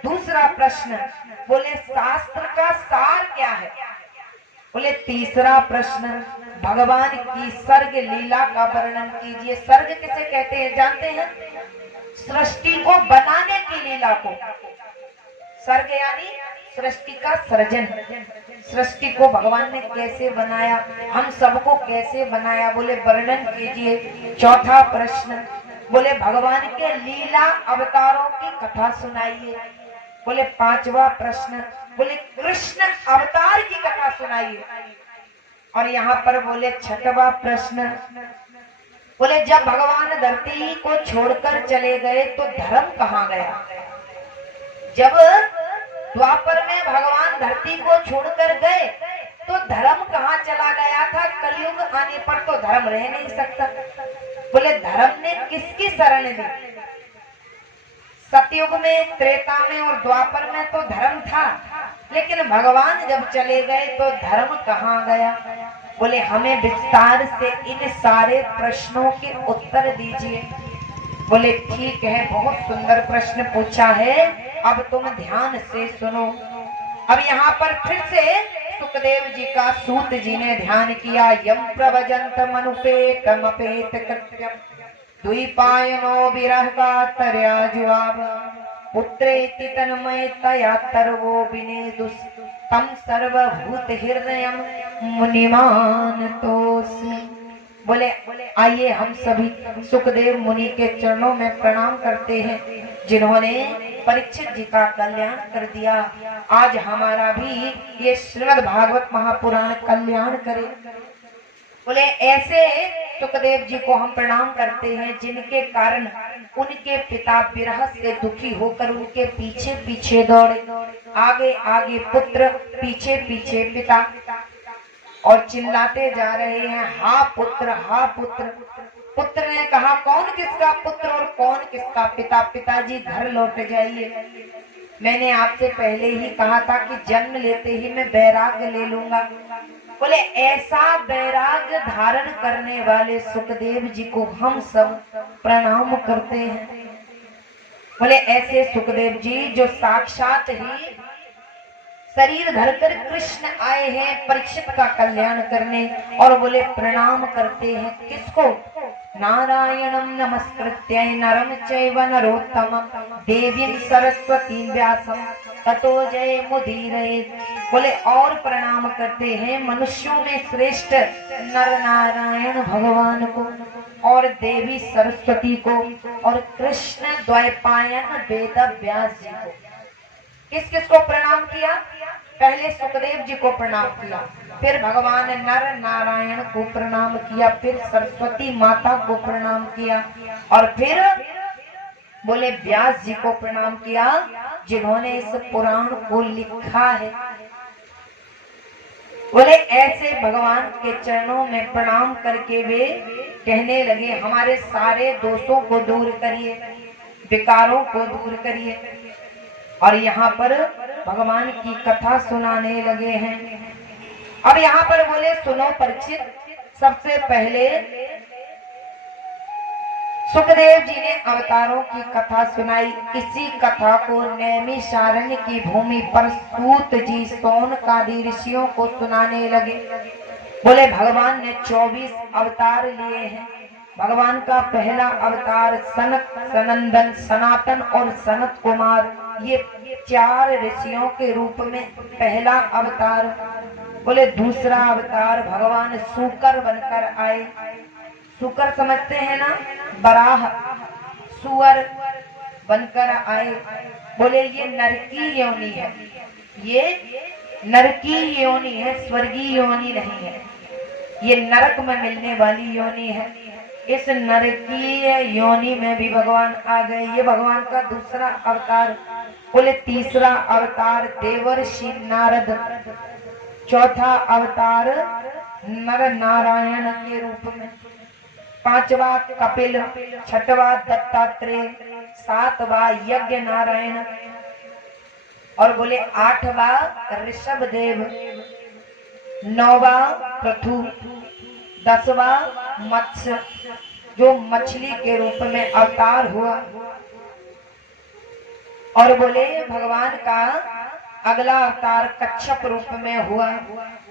दूसरा प्रश्न, बोले शास्त्र का सार क्या है? बोले तीसरा प्रश्न, भगवान की सर्ग लीला का वर्णन कीजिए। सर्ग किसे कहते हैं जानते हैं? सृष्टि को बनाने की लीला को। सर्ग यानी सृष्टि का सृजन। सृष्टि को भगवान ने कैसे बनाया, हम सबको कैसे बनाया, बोले वर्णन कीजिए। चौथा प्रश्न, बोले भगवान के लीला अवतारों की कथा सुनाइए। बोले पांचवा प्रश्न, बोले कृष्ण अवतार की कथा सुनाइए। और यहाँ पर बोले छठवा प्रश्न, बोले जब भगवान धरती को छोड़कर चले गए तो धर्म कहाँ गया? जब द्वापर में भगवान धरती को छोड़कर गए तो धर्म कहाँ चला गया था? कलयुग आने पर तो धर्म रह नहीं सकता। बोले धर्म ने किसकी शरण ली? सतयुग में, त्रेता में और द्वापर में तो धर्म था, लेकिन भगवान जब चले गए तो धर्म कहाँ गया? बोले हमें विस्तार से इन सारे प्रश्नों के उत्तर दीजिए। बोले ठीक है, बहुत सुंदर प्रश्न पूछा है, अब तुम ध्यान से सुनो। अब यहाँ पर फिर से सुखदेव जी का सूत जी ने ध्यान किया। यम प्रवजंत मनुपेतमपेत कृत्यम द्विपायनो विरह का तरया जुआव पुत्रेति तन्मय तया तरवो विनेदुस तम सर्वभूत हृदयम मुनिमान तोस्मि। बोले आइए हम सभी सुखदेव मुनि के चरणों में प्रणाम करते हैं, जिन्होंने परीक्षित जी का कल्याण कर दिया। आज हमारा भी ये श्रीमद् भागवत महापुराण कल्याण करे। बोले ऐसे सुखदेव जी को हम प्रणाम करते हैं जिनके कारण उनके पिता विरह से दुखी होकर उनके पीछे पीछे दौड़े। आगे आगे पुत्र, पीछे पीछे पिता, और चिल्लाते जा रहे हैं हा पुत्र, हा पुत्र। पुत्र ने कहा कौन किसका पुत्र और कौन किसका पिता? पिताजी घर लौट जाइए। मैंने आपसे पहले ही कहा था कि जन्म लेते ही मैं वैराग्य ले लूंगा। बोले ऐसा वैराग्य धारण करने वाले सुखदेव जी को हम सब प्रणाम करते हैं। बोले ऐसे सुखदेव जी जो साक्षात ही शरीर धरकर कृष्ण आए हैं परीक्षित का कल्याण करने, और बोले प्रणाम करते हैं किसको? नारायणं नमस्कृत्य नरं चैव नरोत्तमं देवीं सरस्वती व्यासं ततो जयमुदीरयेत्। बोले और प्रणाम करते हैं मनुष्यों में श्रेष्ठ नर नारायण भगवान को, और देवी सरस्वती को, और कृष्ण द्वैपायन वेद व्यास जी को। किस किस को प्रणाम किया? पहले सुखदेव जी को प्रणाम किया, फिर भगवान नर नारायण को प्रणाम किया, फिर सरस्वती माता को प्रणाम किया, और फिर बोले व्यास जी को प्रणाम किया जिन्होंने इस पुराण को लिखा है। बोले ऐसे भगवान के चरणों में प्रणाम करके वे कहने लगे हमारे सारे दोषों को दूर करिए, विकारों को दूर करिए। और यहाँ पर भगवान की कथा सुनाने लगे हैं। अब यहाँ पर बोले सुनो परीक्षित, सबसे पहले सुखदेव जी ने अवतारों की कथा सुनाई। इसी कथा को नैमिषारण्य की भूमि पर सूत जी सौनकादि ऋषियों को सुनाने लगे। बोले भगवान ने 24 अवतार लिए हैं। भगवान का पहला अवतार सनक, सनंदन, सनातन और सनत कुमार, ये 4 ऋषियों के रूप में पहला अवतार। बोले दूसरा अवतार भगवान सूकर बनकर आए। सूकर समझते हैं ना, बराह, सुअर बनकर आए। बोले ये नरकी योनि है, ये नरकी योनि है, स्वर्गीय योनि नहीं है, ये नरक में मिलने वाली योनि है। इस नरकीय योनि में भी भगवान आ गए, ये भगवान का दूसरा अवतार। बोले तीसरा अवतार देवर्षि नारद, चौथा अवतार नर नारायण के रूप में, पांचवा कपिल, छठवा दत्तात्रेय, सातवा यज्ञ नारायण और बोले आठवा ऋषभ देव, नौवा पृथु, 10वां मत्स्य जो मछली के रूप में अवतार हुआ। और बोले भगवान का अगला अवतार कच्छप रूप में हुआ।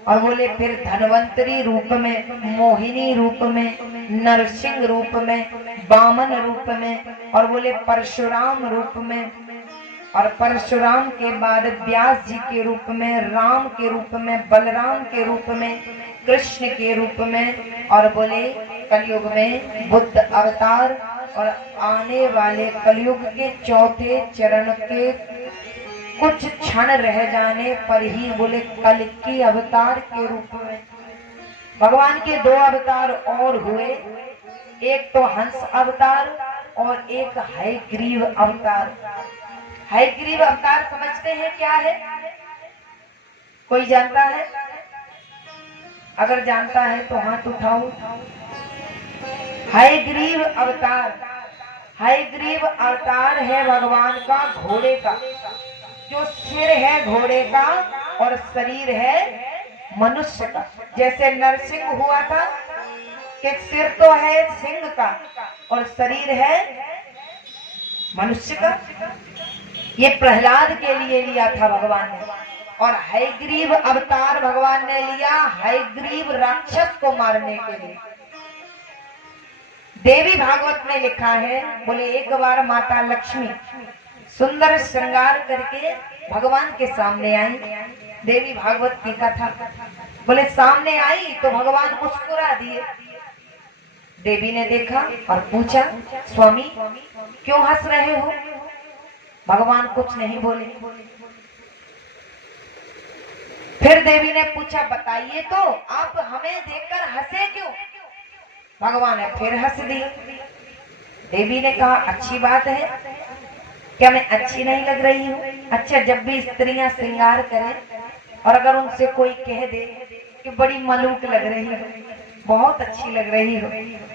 और बोले फिर धनवंतरी रूप में, मोहिनी रूप में, नरसिंह रूप में, वामन रूप में और बोले परशुराम रूप में। और परशुराम के बाद व्यास जी के रूप में, राम के रूप में, बलराम के रूप में, कृष्ण के रूप में और बोले कलयुग में बुद्ध अवतार। और आने वाले कलयुग के चौथे चरण के कुछ क्षण रह जाने पर ही बोले कल्कि अवतार के रूप में भगवान के 2 अवतार और हुए। एक तो हंस अवतार और एक हयग्रीव अवतार। हयग्रीव अवतार समझते हैं क्या है? कोई जानता है? अगर जानता है तो हाथ उठाओ। हयग्रीव अवतार, हयग्रीव अवतार है भगवान का घोड़े का, जो सिर है घोड़े का और शरीर है मनुष्य का। जैसे नरसिंह हुआ था कि सिर तो है सिंह का और शरीर है मनुष्य का। ये प्रहलाद के लिए लिया था भगवान ने। और हयग्रीव अवतार भगवान ने लिया हयग्रीव राक्षस को मारने के लिए। देवी भागवत में लिखा है, बोले एक बार माता लक्ष्मी सुंदर श्रृंगार करके भगवान के सामने आई। देवी भागवत की कथा, बोले सामने आई तो भगवान मुस्कुरा दिए। देवी ने देखा और पूछा, स्वामी क्यों हंस रहे हो? भगवान कुछ नहीं बोले। फिर देवी ने पूछा, बताइए तो आप हमें देखकर हंसे क्यों? भगवान ने फिर हंस दिया। देवी ने कहा, अच्छी बात है, क्या मैं अच्छी नहीं लग रही हूँ? अच्छा, जब भी स्त्रियां श्रृंगार करें और अगर उनसे कोई कह दे कि बड़ी मलूक लग रही हो, बहुत अच्छी लग रही हो,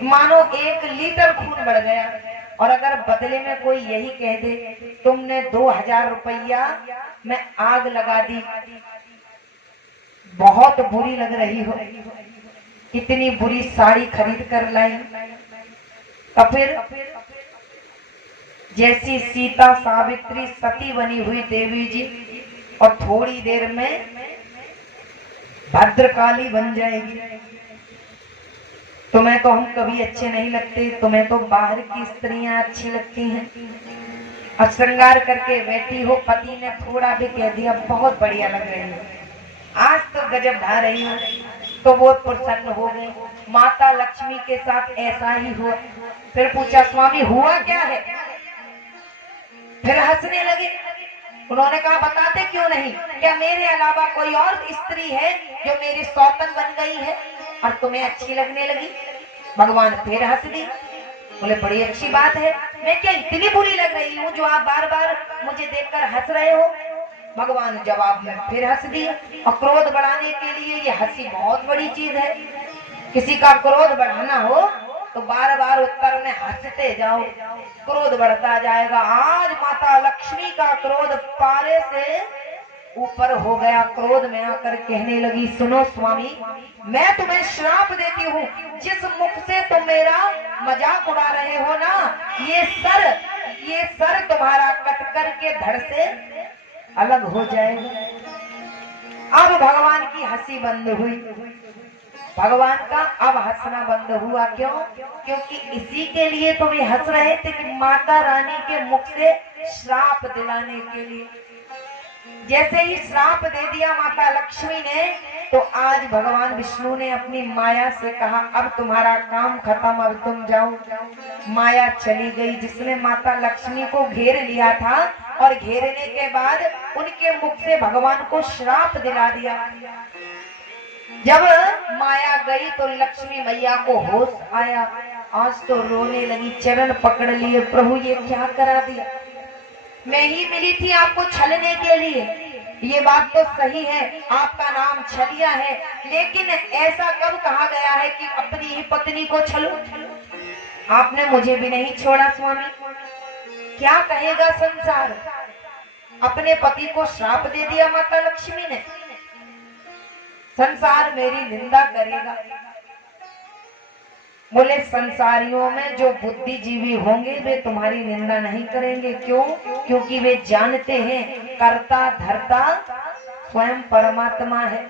मानो 1 लीटर खून बढ़ गया। और अगर बदले में कोई यही कह दे तुमने 2000 रुपया में आग लगा दी, बहुत बुरी लग रही हो, इतनी बुरी साड़ी खरीद कर लाई। तो फिर जैसी सीता सावित्री सती बनी हुई देवी जी और थोड़ी देर में भद्रकाली बन जाएगी। तुम्हें तो हम कभी अच्छे नहीं लगते, तुम्हें तो बाहर की स्त्रियां अच्छी लगती हैं। और श्रृंगार करके बैठी हो, पति ने थोड़ा भी कह दिया बहुत बढ़िया लग रही हो, आज तो गजब ढा रही हो, तो वो प्रसन्न हो गए। माता लक्ष्मी के साथ ऐसा ही हुआ। फिर पूछा, स्वामी हुआ क्या है? फिर हंसने लगे। उन्होंने कहा, बताते क्यों नहीं? क्या मेरे अलावा कोई और स्त्री है जो मेरी सौतन बन गई है और तुम्हें अच्छी लगने लगी? भगवान फिर हंस दी। बोले बड़ी अच्छी बात है, मैं क्या इतनी बुरी लग रही हूँ जो आप बार बार मुझे देखकर हंस रहे हो? भगवान जवाब में फिर हंस दिए। और क्रोध बढ़ाने के लिए ये हंसी बहुत बड़ी चीज है। किसी का क्रोध बढ़ाना हो तो बार बार उत्तर में हंसते जाओ, क्रोध बढ़ता जाएगा। आज माता लक्ष्मी का क्रोध पारे से ऊपर हो गया। क्रोध में आकर कहने लगी, सुनो स्वामी, मैं तुम्हें श्राप देती हूँ, जिस मुख से तुम मेरा मजाक उड़ा रहे हो ना, ये सर तुम्हारा कट कर के धड़ से अलग हो जाएगा। अब भगवान की हंसी बंद हुई। भगवान का अब हंसना बंद हुआ। क्यों? क्योंकि इसी के लिए तो वे हंस रहे थे कि माता रानी के मुख से श्राप दिलाने के लिए। जैसे ही श्राप दे दिया माता लक्ष्मी ने, तो आज भगवान विष्णु ने अपनी माया से कहा अब तुम्हारा काम खत्म, अब तुम जाओ। माया चली गई, जिसने माता लक्ष्मी को घेर लिया था और घेरने के बाद उनके मुख से भगवान को श्राप दिला दिया। जब माया गई तो लक्ष्मी मैया को होश आया, आज तो रोने लगी, चरण पकड़ लिए, प्रभु ये क्या करा दिया, मैं ही मिली थी आपको छलने के लिए। ये बात तो सही है, आपका नाम छलिया है, लेकिन ऐसा कब कहा गया है कि अपनी ही पत्नी को छलो? आपने मुझे भी नहीं छोड़ा स्वामी। क्या कहेगा संसार? अपने पति को श्राप दे दिया माता लक्ष्मी ने, संसार मेरी निंदा करेगा। बोले संसारियों में जो बुद्धिजीवी होंगे वे तुम्हारी निंदा नहीं करेंगे। क्यों? क्योंकि वे जानते हैं कर्ता धर्ता स्वयं परमात्मा है,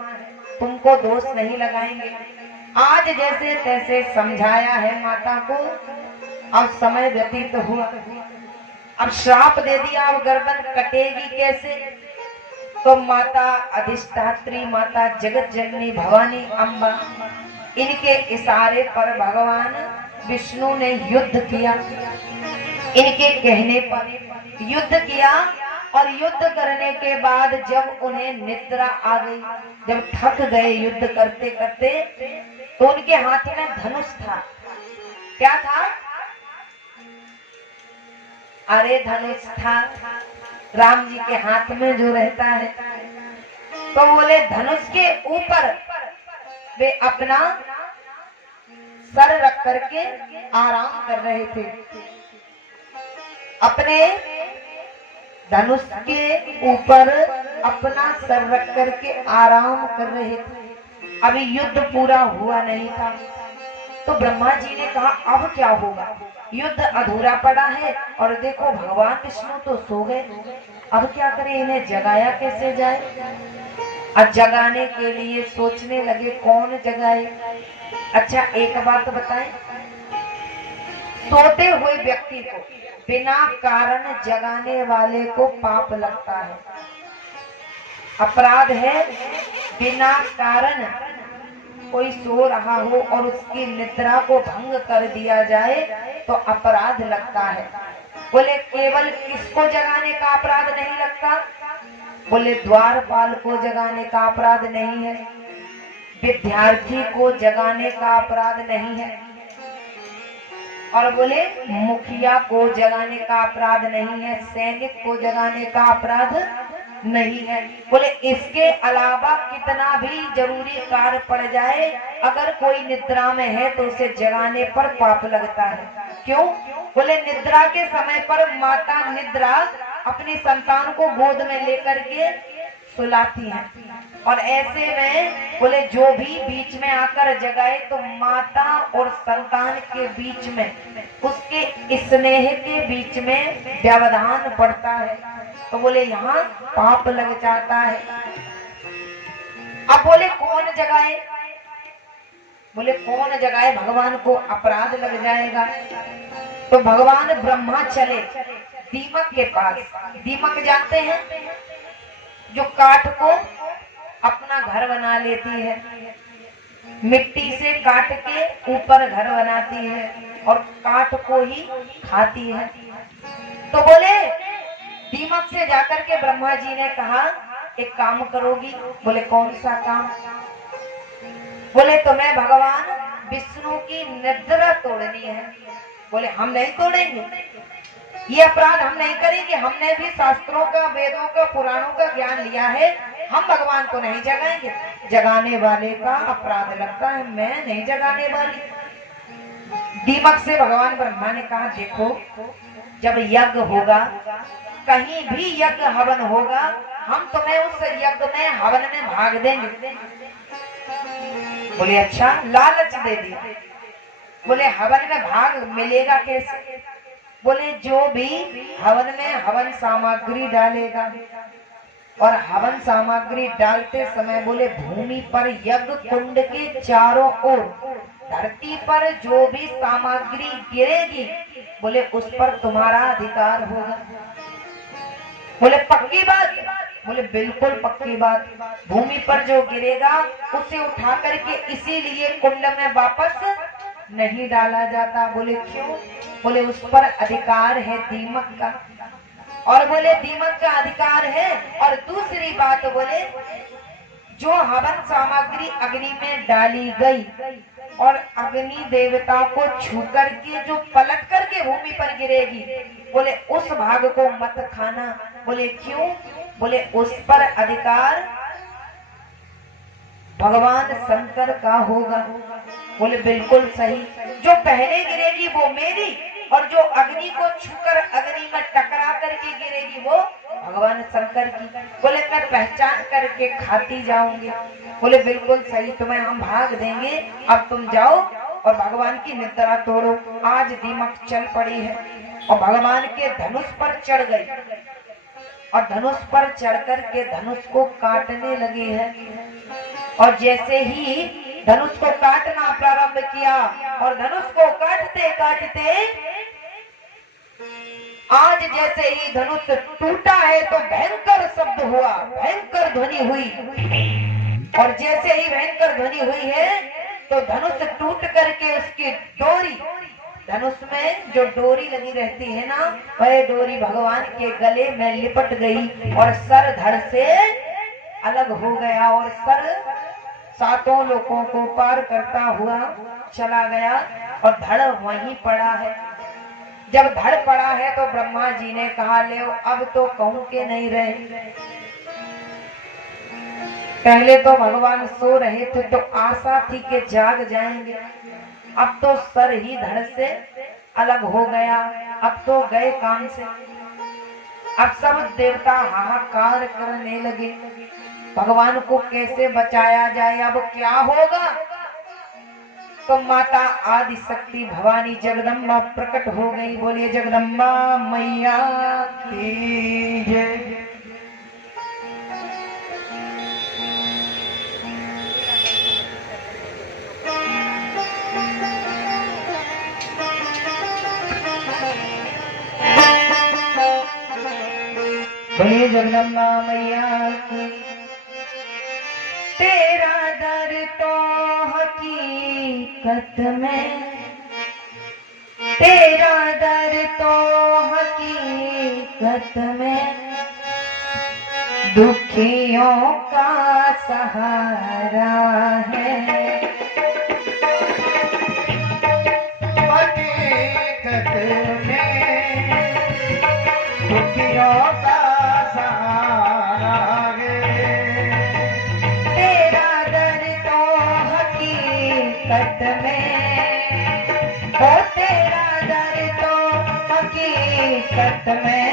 तुमको दोष नहीं लगाएंगे। आज जैसे तैसे समझाया है माता को, अब समय व्यतीत हुआ, अब श्राप दे दिया, अब गर्दन कटेगी कैसे? तो माता अधिष्ठात्री, माता जगत जननी भवानी अम्बा, इनके इशारे पर भगवान विष्णु ने युद्ध किया। इनके कहने पर युद्ध किया और युद्ध करने के बाद जब उन्हें निद्रा आ गई, जब थक गए युद्ध करते करते, तो उनके हाथ में धनुष था। क्या था? अरे धनुष था, राम जी के हाथ में जो रहता है। तो बोले धनुष के ऊपर वे अपना सर रख करके आराम कर रहे थे। अपने धनुष के ऊपर अपना सर रख करके आराम कर रहे थे। अभी युद्ध पूरा हुआ नहीं था। तो ब्रह्मा जी ने कहा अब क्या होगा, युद्ध अधूरा पड़ा है और देखो भगवान विष्णु तो सो गए, अब क्या करें, इन्हें जगाया कैसे जाए? अब जगाने के लिए सोचने लगे कौन जगाए। अच्छा एक बात बताएं, सोते हुए व्यक्ति को बिना कारण जगाने वाले को पाप लगता है, अपराध है। बिना कारण कोई सो रहा हो और उसकी निद्रा को भंग कर दिया जाए तो अपराध लगता है। बोले केवल किसको जगाने का अपराध नहीं लगता? बोले द्वारपाल को जगाने का अपराध नहीं है, विद्यार्थी को जगाने का अपराध नहीं है, और बोले मुखिया को जगाने का अपराध नहीं है, सैनिक को जगाने का अपराध नहीं है। बोले इसके अलावा कितना भी जरूरी कार्य पड़ जाए, अगर कोई निद्रा में है तो उसे जगाने पर पाप लगता है। क्यों? बोले निद्रा के समय पर माता निद्रा अपनी संतान को गोद में लेकर के सुलाती है, और ऐसे में बोले जो भी बीच में आकर जगाए तो माता और संतान के बीच में, उसके स्नेह के बीच में व्यवधान पड़ता है, तो बोले यहाँ पाप लग जाता है। अब बोले कौन जगाए? बोले कौन जगाए, भगवान को अपराध लग जाएगा। तो भगवान ब्रह्मा चले दीमक के पास। दीमक जानते हैं, जो काठ को अपना घर बना लेती है, मिट्टी से काट के ऊपर घर बनाती है और काठ को ही खाती है। तो बोले दीमक से जाकर के ब्रह्मा जी ने कहा एक काम करोगी? बोले कौन सा काम? बोले तुम्हें भगवान विष्णु की निद्रा तोड़नी है। बोले हम नहीं तोड़ेंगे, ये अपराध हम नहीं करेंगे, हमने भी शास्त्रों का, वेदों का, पुराणों का ज्ञान लिया है, हम भगवान को नहीं जगाएंगे। जगाने वाले का अपराध लगता है, मैं नहीं जगाने वाली। दीमक से भगवान ब्रह्मा ने कहा देखो, जब यज्ञ होगा, कहीं भी यज्ञ हवन होगा, हम तुम्हें उस यज्ञ में हवन में भाग देंगे। बोले अच्छा, लालच दे दिया। बोले हवन में भाग मिलेगा कैसे? बोले जो भी हवन में हवन सामग्री डालेगा, और हवन सामग्री डालते समय बोले भूमि पर यज्ञ कुंड के चारों ओर धरती पर जो भी सामग्री गिरेगी बोले उस पर तुम्हारा अधिकार होगा। बोले पक्की बात? बोले बिल्कुल पक्की बात। भूमि पर जो गिरेगा उसे उठा करके इसीलिए कुंड में वापस नहीं डाला जाता। बोले क्यों? बोले उस पर अधिकार है दीमक का, और बोले दीमक का अधिकार है। और दूसरी बात बोले जो हवन सामग्री अग्नि में डाली गई और अग्नि देवता को छू करके जो पलट करके भूमि पर गिरेगी बोले उस भाग को मत खाना। बोले क्यों? बोले उस पर अधिकार भगवान शंकर का होगा। बोले बिल्कुल सही। जो पहले गिरेगी वो मेरी, और जो अग्नि को छूकर अग्नि में टकरा करके गिरेगी वो भगवान शंकर की। बोले मैं पहचान करके खाती जाऊंगी। बोले बिल्कुल सही, तुम्हें हम भाग देंगे, अब तुम जाओ और भगवान की निद्रा तोड़ो। आज दीमक चल पड़ी है और भगवान के धनुष पर चढ़ गई और धनुष पर चढ़ कर के धनुष को काटने लगी है। और जैसे ही धनुष को काटना प्रारंभ किया और धनुष को काटते काटते आज जैसे ही धनुष टूटा है तो भयंकर शब्द हुआ, भयंकर ध्वनि हुई। और जैसे ही भयंकर ध्वनि हुई है तो धनुष टूट करके उसकी डोरी, धनुष में जो डोरी लगी रहती है ना, वह डोरी भगवान के गले में लिपट गई और सर धड़ से अलग हो गया और सर सातों लोगों को पार करता हुआ चला गया और धड़ वहीं पड़ा है। जब धड़ पड़ा है तो ब्रह्मा जी ने कहा ले अब तो कहूं के नहीं रहे। पहले तो भगवान सो रहे थे तो आशा थी कि जाग जाएंगे, अब तो सर ही धड़ से अलग हो गया, अब तो गए काम से। अब सब देवता हाहाकार करने लगे, भगवान को कैसे बचाया जाए, अब क्या होगा। तो माता आदि शक्ति भवानी जगदम्बा प्रकट हो गई। बोलिए जगदम्बा मैया की जय। बोलिए जगदम्बा मैया की। तेरा दर तो हकीकत में, तेरा दर तो हकीकत में दुखियों का सहारा है। हकीकत में दुखियों का हकीकत में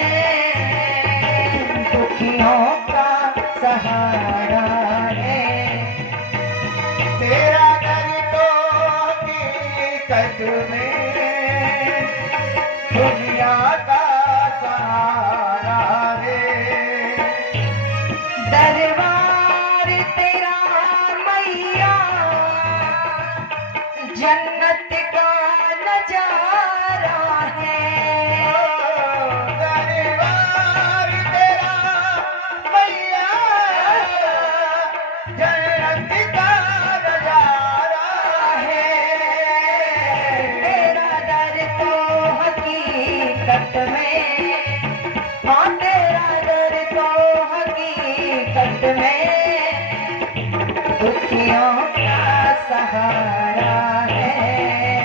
दुखियों का सहारा है। तेरा दर तो हकीकत में दुनिया का सहारा है। दरबार तेरा मैया जन्नत का नजारा है। दुखियों का सहारा है।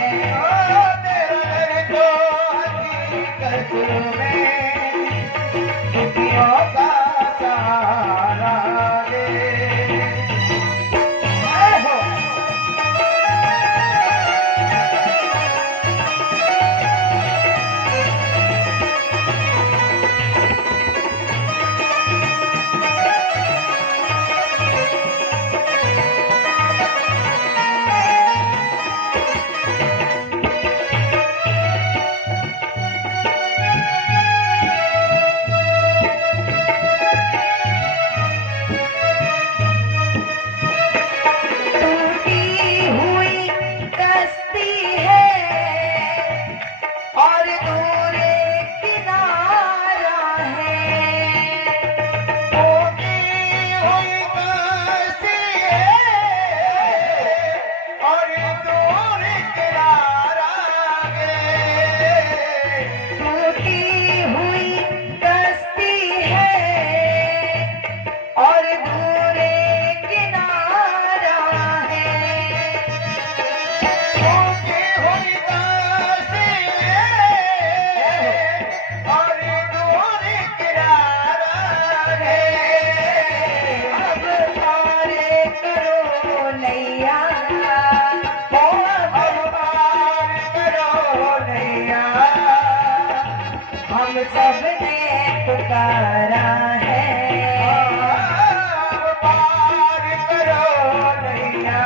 सबने पुकारा है। पार करो नैया,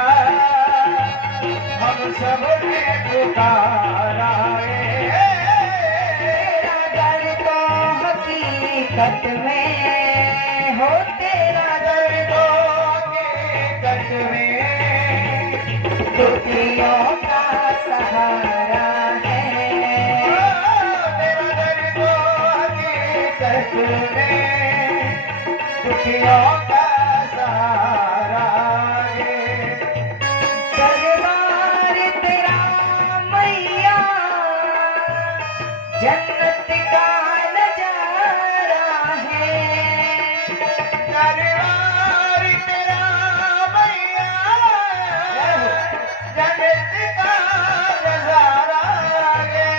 हम सबने पुकारा है। तेरा दर तो हकीकत में हो, तेरा दर तो हकीकत में दुखियों का सहारा है। तेरा दर्द हकीकत में दुखियों का सहारा है। दरबार तेरा मैया जन्नत का नजारा है। दरबार तेरा मैया जन्नत का नजारा है।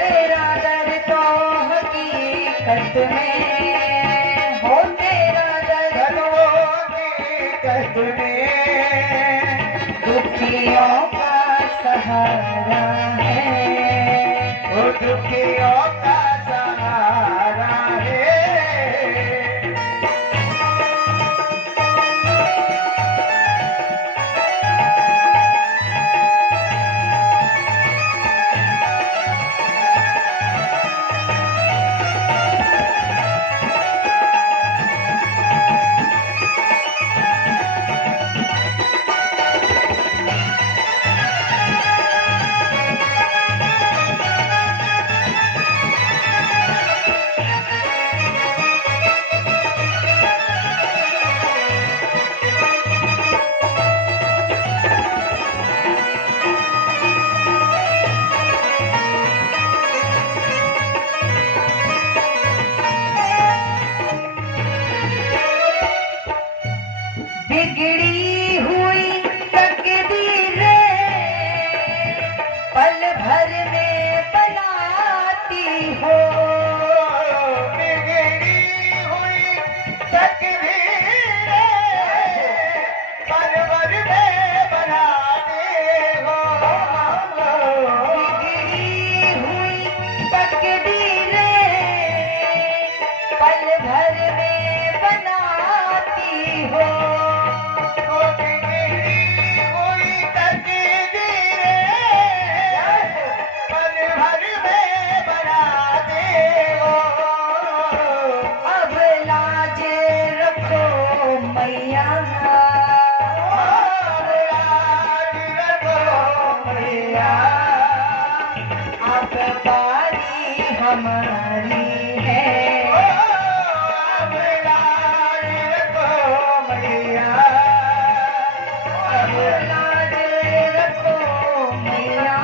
तेरा दर तो हकीकत में हो, तेरा दर तो हकीकत में दुखियों का सहारा है। वो दुखियों का सहारा है। बिगड़ी हुई तकदीरें पल भर में बनाती हो। बिगड़ी हुई तकदीरें पल भर में बनाते हो। बिगड़ी हुई तकदीरें पल भर में बनाती हो। बिगड़ी हुई तकदीरें पल भर में बनाते हो। अब लाज रखो मैया, अब बारी हमारी है। अब लाज रखो मैया,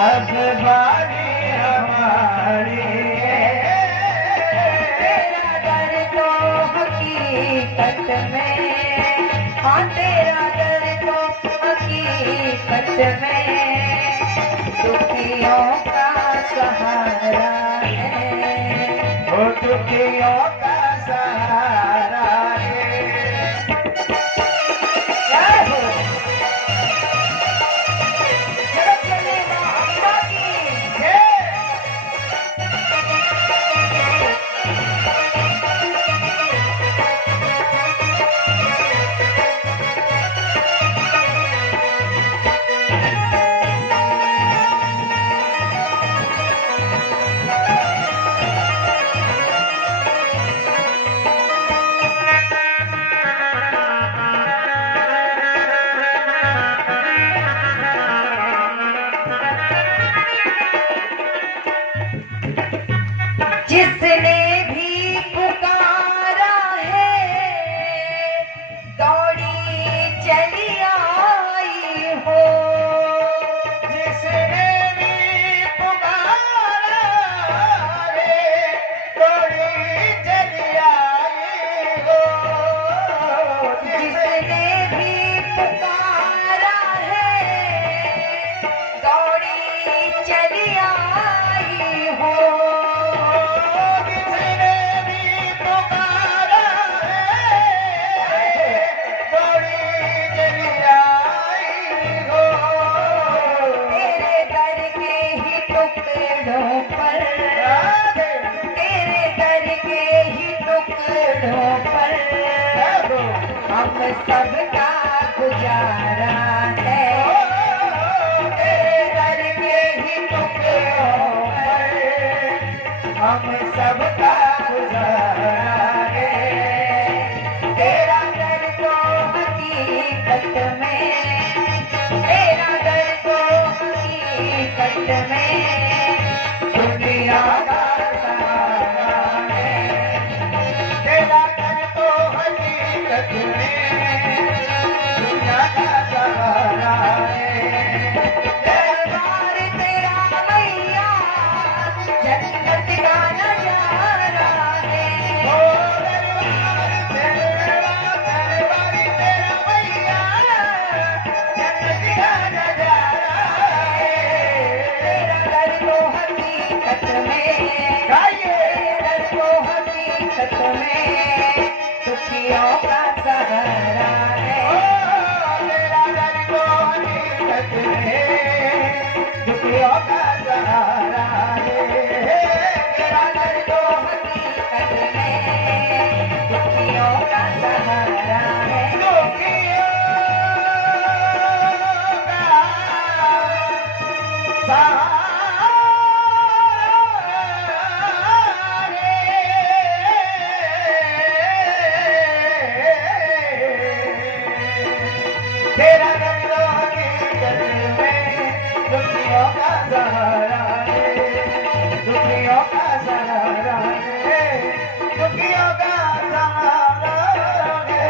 अब बारी हमारी है। तेरा दर तो हकीकत में, हाँ तेरा दर तो हकीकत में दुखियों का सहारा है। वो दुखियों का सहारा है। जय हो जगत जननी मां अम्बा की जय। प्यारा है, तेरे दर के ही टुकड़ों पर हम सबका गुजारा है। तेरा दर तो हकीकत में, तेरा दर तो हकीकत में दुनिया का सहारा है। तेरा दर तो हकीकत में दुनिया का सहारा है। दरबार तेरा मैया जन्नत का नजारा है। ओ दरबार तेरा मैया जन्नत का नजारा है। तेरा दर तो हकीकत में, गाइए। तेरा दर तो हकीकत में दुखियों का सहारा है। तेरा दर तो हकीकत में दुखियों का सहारा है। तेरा दर तो हकीकत में दुखियों का सहारा है। दुखियों का सहारा है। तेरा दर तो हकीकत में दुखियों का सहारा है। दुखियों का सहारा है। दुखियों का सहारा है।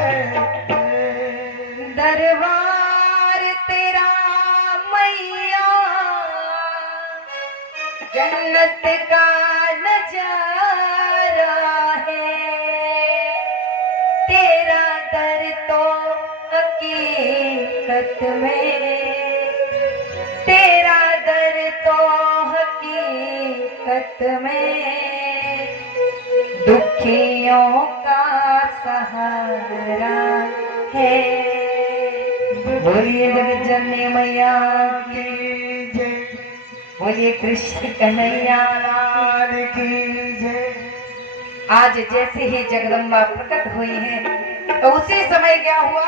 दरबार तेरा मैया जन्नत का नजारा है। तेरा दर तो हकीकत में, तेरा दर तो हकीकत में दुखियों का सहारा है। बोलिए जगत जननी मैया की, की जय। बोलिए कृष्ण कन्हैया लाल। लाल की जय। आज जैसे ही जगदम्बा प्रकट हुई है तो उसी समय क्या हुआ,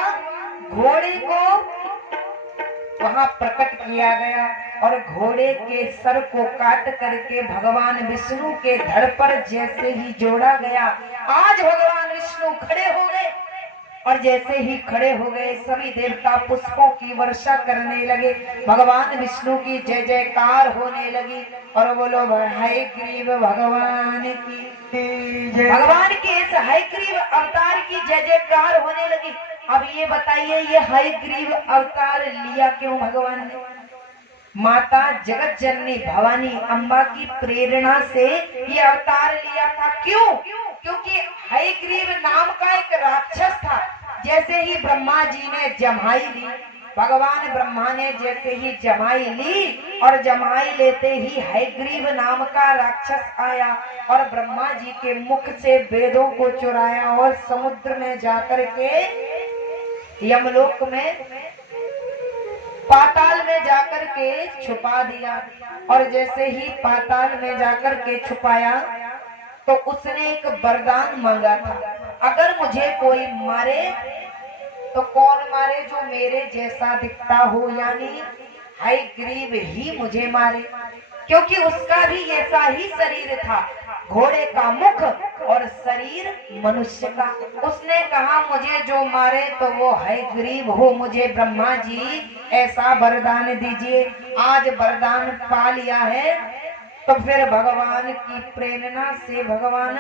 घोड़े को वहां प्रकट किया गया और घोड़े के सर को काट करके भगवान विष्णु के धड़ पर जैसे ही जोड़ा गया, आज भगवान विष्णु खड़े हो गए और जैसे ही खड़े हो गए सभी देवता पुष्पों की वर्षा करने लगे। भगवान विष्णु की जय जयकार होने लगी और बोलो हयग्रीव भगवान की, जय। भगवान के इस हयग्रीव अवतार की जय जयकार होने लगी। अब ये बताइए ये हयग्रीव अवतार लिया क्यों भगवान ने? माता जगत जननी भवानी अम्बा की प्रेरणा से ये अवतार लिया था। क्यों? क्योंकि हयग्रीव नाम का एक राक्षस था। जैसे ही ब्रह्मा जी ने जमाई ली, भगवान ब्रह्मा ने जैसे ही जमाई ली और जमाई लेते ही हयग्रीव नाम का राक्षस आया और ब्रह्मा जी के मुख से वेदों को चुराया और समुद्र में जाकर के यमलोक में पाताल में जाकर के छुपा दिया। और जैसे ही पाताल में जाकर के छुपाया तो उसने एक वरदान मांगा था, अगर मुझे कोई मारे तो कौन मारे, जो मेरे जैसा दिखता हो, यानी हयग्रीव ही मुझे मारे। क्योंकि उसका भी ऐसा ही शरीर था, घोड़े का मुख और शरीर मनुष्य का। उसने कहा मुझे जो मारे तो वो हयग्रीव हो, मुझे ब्रह्मा जी ऐसा वरदान दीजिए। आज वरदान पा लिया है तो फिर भगवान की प्रेरणा से, भगवान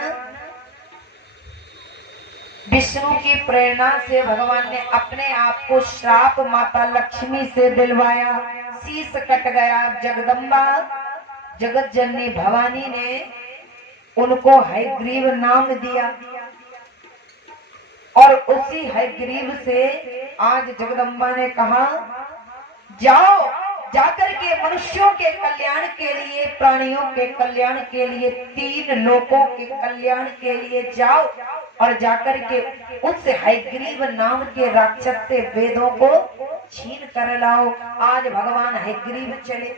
विष्णु की प्रेरणा से भगवान ने अपने आप को श्राप माता लक्ष्मी से दिलवाया, शीश कट गया। जगदम्बा जगत जननी भवानी ने उनको हयग्रीव नाम दिया और उसी हयग्रीव से आज जगदम्बा ने कहा जाओ, जाकर के मनुष्यों के कल्याण के लिए, प्राणियों के कल्याण के लिए, तीन लोकों के कल्याण के लिए जाओ और जाकर के उस हयग्रीव नाम के राक्षस से वेदों को छीन कर लाओ। आज भगवान हयग्रीव चले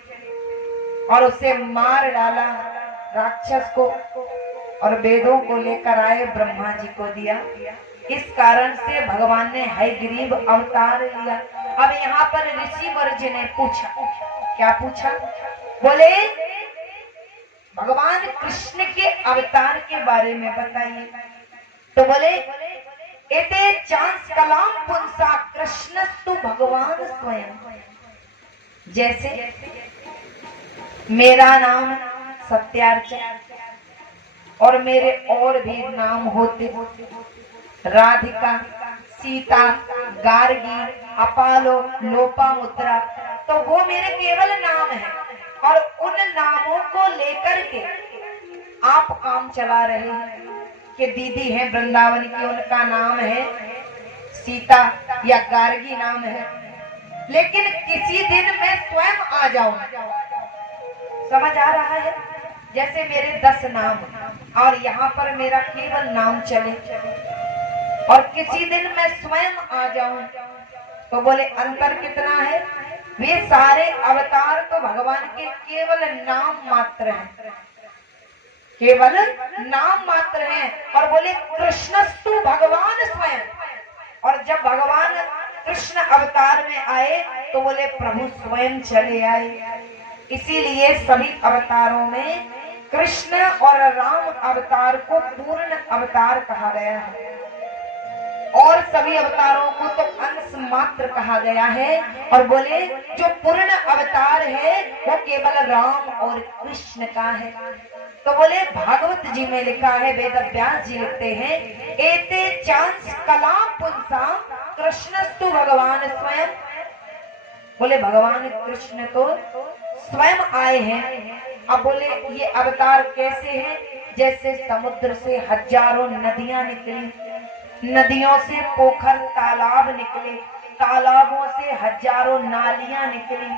और उसे मार डाला राक्षस को और वेदों को लेकर आए, ब्रह्मा जी को दिया। इस कारण से भगवान ने हयग्रीव अवतार लिया। अब यहाँ पर ऋषि वर्ज ने पूछा, क्या पूछा? बोले भगवान कृष्ण के अवतार के बारे में बताइए। तो बोले एते चांस कलाम पुंसा कृष्णस्तु भगवान स्वयं। जैसे मेरा नाम सत्यार्चन और मेरे और भी नाम होते, राधिका, सीता, गार्गी, अपालो, लोपामुद्रा, तो वो मेरे केवल नाम है और उन नामों को लेकर के आप काम चला रहे हैं कि दीदी है वृंदावन की, उनका नाम है सीता या गार्गी नाम है, लेकिन किसी दिन मैं स्वयं आ जाऊं। समझ आ रहा है? जैसे मेरे 10 नाम और यहाँ पर मेरा केवल नाम चले और किसी दिन मैं स्वयं आ जाऊं, तो बोले अंतर कितना है? वे सारे अवतार तो भगवान के केवल नाम मात्र हैं, केवल नाम मात्र हैं। और बोले कृष्णस्तु भगवान स्वयं, और जब भगवान कृष्ण अवतार में आए तो बोले प्रभु स्वयं चले आए। इसीलिए सभी अवतारों में कृष्ण और राम अवतार को पूर्ण अवतार कहा गया है और सभी अवतारों को तो अंश मात्र कहा गया है। और बोले जो पूर्ण अवतार है वो केवल राम और कृष्ण का है। तो बोले भागवत जी में लिखा है, वेद व्यास जी लिखते हैं, एते चांस कला पुंसा कृष्णस्तु भगवान स्वयं। बोले भगवान कृष्ण तो स्वयं आए हैं। अब बोले ये अवतार कैसे हैं? जैसे समुद्र से हजारों नदियां निकली, नदियों से पोखर तालाब निकले, तालाबों से हजारों नालियां निकली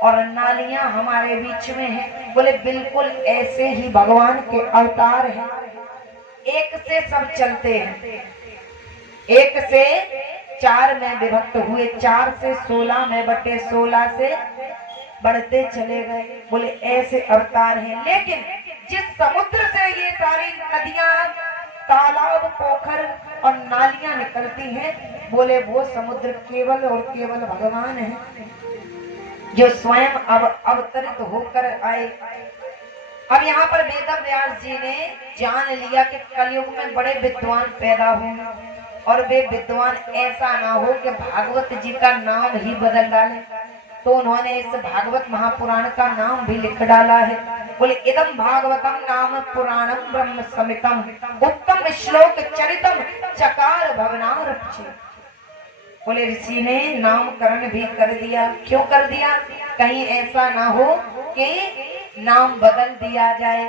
और नालियां हमारे बीच में हैं। बोले बिल्कुल ऐसे ही भगवान के अवतार हैं। एक से सब चलते हैं, एक से 4 में विभक्त हुए, 4 से 16 में बटे, 16 से बढ़ते चले गए। बोले ऐसे अवतार हैं। लेकिन जिस समुद्र से ये सारी नदियां, तालाब, पोखर और नालियां निकलती हैं, बोले वो समुद्र केवल और केवल भगवान है, जो स्वयं अवतरित होकर आए। अब यहाँ पर वेद व्यास जी ने जान लिया कि कलयुग में बड़े विद्वान पैदा होंगे और वे विद्वान ऐसा ना हो कि भागवत जी का नाम ही बदल डाले, तो उन्होंने इस भागवत महापुराण का नाम भी लिख डाला है। बोले इदम भागवतम नाम पुराणम ब्रह्म समितम उत्तम श्लोक चरितम चकार भवनार। बोले ऋषि ने नामकरण भी कर दिया। क्यों कर दिया? कहीं ऐसा ना हो कि नाम बदल दिया जाए,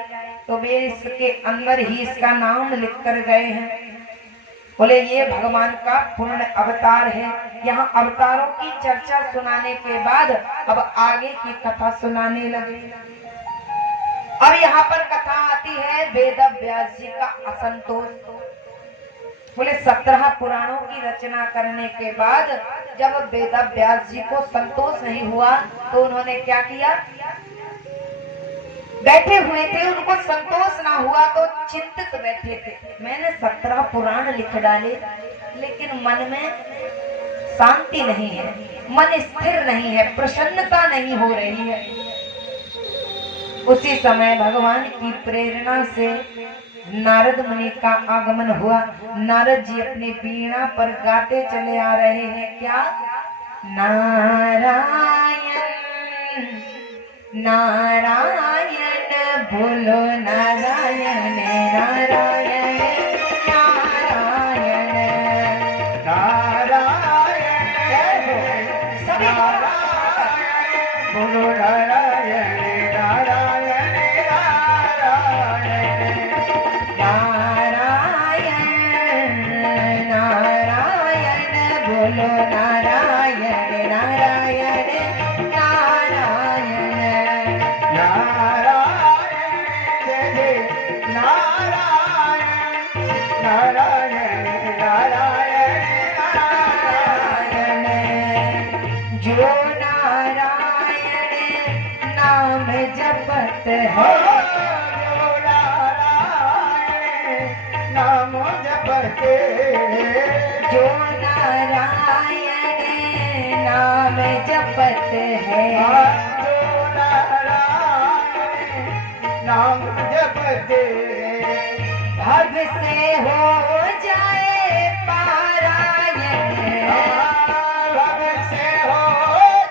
तो वे इसके अंदर ही इसका नाम लिख कर गए हैं। बोले ये भगवान का पूर्ण अवतार है। यहाँ अवतारों की चर्चा सुनाने के बाद अब आगे की कथा सुनाने लगे। अब यहाँ पर कथा आती है वेद व्यास जी का असंतोष। बोले 17 पुराणों की रचना करने के बाद जब वेद व्यास जी को संतोष नहीं हुआ तो उन्होंने क्या किया? बैठे हुए थे, उनको संतोष ना हुआ तो चिंतित बैठे थे। मैंने 17 पुराण लिख डाले लेकिन मन में शांति नहीं है, मन स्थिर नहीं है, प्रसन्नता नहीं हो रही है। उसी समय भगवान की प्रेरणा से नारद मुनि का आगमन हुआ। नारद जी अपनी वीणा पर गाते चले आ रहे हैं। क्या? नारायण नारायण बोलो नारायण नारायण नारायण नारायण सभी बोलो नारायण नारायण नारायण नारायण बोलो नारायण नारायण जो नारायण नाम जपत है, नाम जपते नाम जपत है, जो नारायण नाम जपते भव से हो जाए पारायण, भव से हो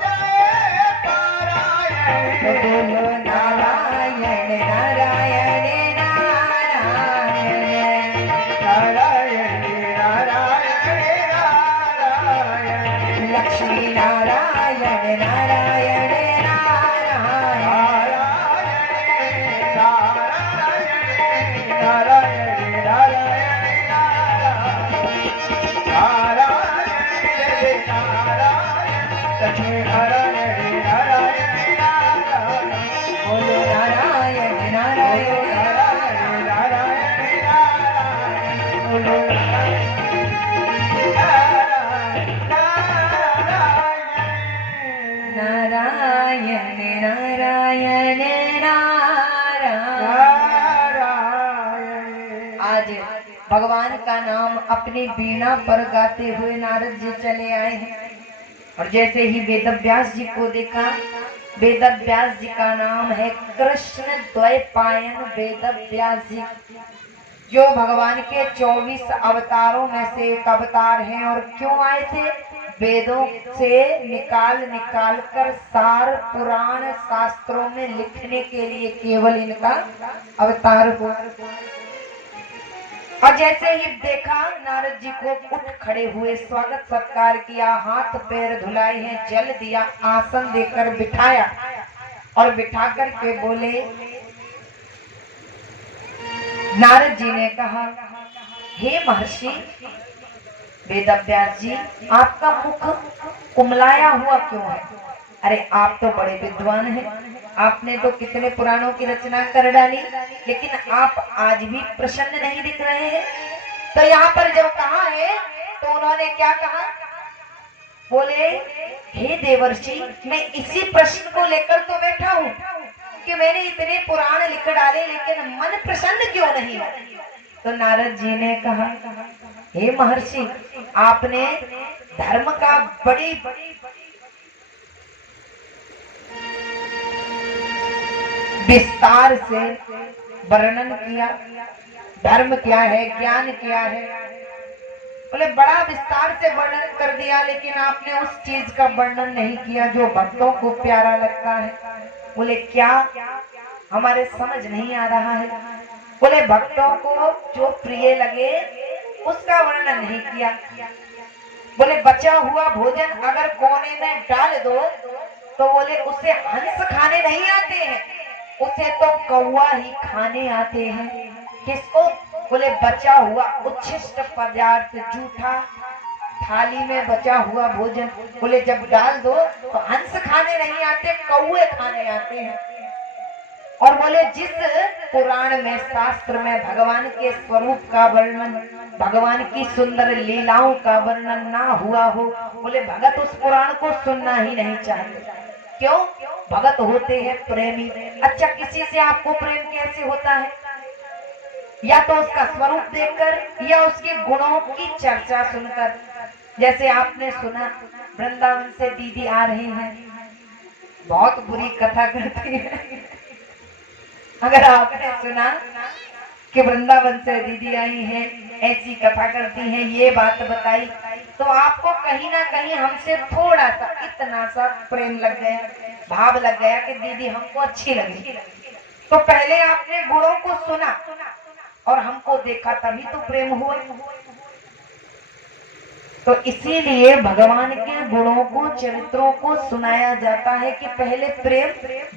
जाए पारायण। बोलो नारायण नारायण नारायण, नारायण नारायण लक्ष्मी नारायण नारायण नारायण, बोलो नारायण नारायण बोलो नारायण नारायण नारायण। आज भगवान का नाम अपनी वीणा पर गाते हुए नारद जी चले आए हैं, और जैसे ही वेदव्यास जी को देखा, वेदव्यास जी का नाम है कृष्ण द्वैपायन वेदव्यास जी, जो भगवान के 24 अवतारों में से एक अवतार हैं। और क्यों आए थे? वेदों से निकाल कर सार पुराण शास्त्रों में लिखने के लिए केवल इनका अवतार हुआ। और जैसे ही देखा नारद जी को, उठ खड़े हुए, स्वागत सत्कार किया, हाथ पैर धुलाए हैं, जल दिया, आसन देकर बिठाया और बिठा कर के बोले, नारद जी ने कहा, हे महर्षि वेदव्यास जी, आपका मुख कुमलाया हुआ क्यों है? अरे आप तो बड़े विद्वान हैं, आपने तो कितने पुराणों की रचना कर डाली, लेकिन आप आज भी प्रसन्न नहीं दिख रहे हैं। तो यहाँ पर जब कहा है तो उन्होंने क्या कहा? बोले, हे देवर्षि, मैं इसी प्रश्न को लेकर तो बैठा हूँ कि मैंने इतने पुराण लिख डाले, लेकिन मन प्रसन्न क्यों नहीं है? तो नारद जी ने कहा, हे महर्षि, आपने धर्म का बड़ी विस्तार से वर्णन किया, धर्म क्या है, ज्ञान क्या है, बोले बड़ा विस्तार से वर्णन कर दिया, लेकिन आपने उस चीज का वर्णन नहीं किया जो भक्तों को प्यारा लगता है। बोले क्या? हमारे समझ नहीं आ रहा है। बोले भक्तों को जो प्रिय लगे उसका वर्णन नहीं किया। बोले बचा हुआ भोजन अगर कोने में डाल दो तो बोले उसे हंस खाने नहीं आते हैं, उसे तो कौवा ही खाने आते हैं। किसको? बोले बचा हुआ उच्छिष्ट पदार्थ, जूठा थाली में बचा हुआ भोजन, बोले जब डाल दो तो हंस खाने नहीं आते, कौवे खाने आते हैं। और बोले जिस पुराण में, शास्त्र में भगवान के स्वरूप का वर्णन, भगवान की सुंदर लीलाओं का वर्णन ना हुआ हो, बोले भगत उस पुराण को सुनना ही नहीं चाहते। क्यों? भगत होते हैं प्रेमी। अच्छा, किसी से आपको प्रेम कैसे होता है? या तो उसका स्वरूप देखकर या उसके गुणों की चर्चा सुनकर। जैसे आपने सुना वृंदावन से दीदी आ रही हैं, बहुत बुरी कथा करती है। अगर आपने सुना कि वृंदावन से दीदी आई हैं, ऐसी कथा करती हैं, ये बात बताई, तो आपको कहीं ना कहीं हमसे थोड़ा सा, इतना सा प्रेम लग गया, भाव लग गया कि दीदी हमको अच्छी लगी। तो पहले आपने गुणों को सुना और हमको देखा, तभी तो प्रेम हुआ। तो इसीलिए भगवान के गुणों को, चरित्रों को सुनाया जाता है कि पहले प्रेम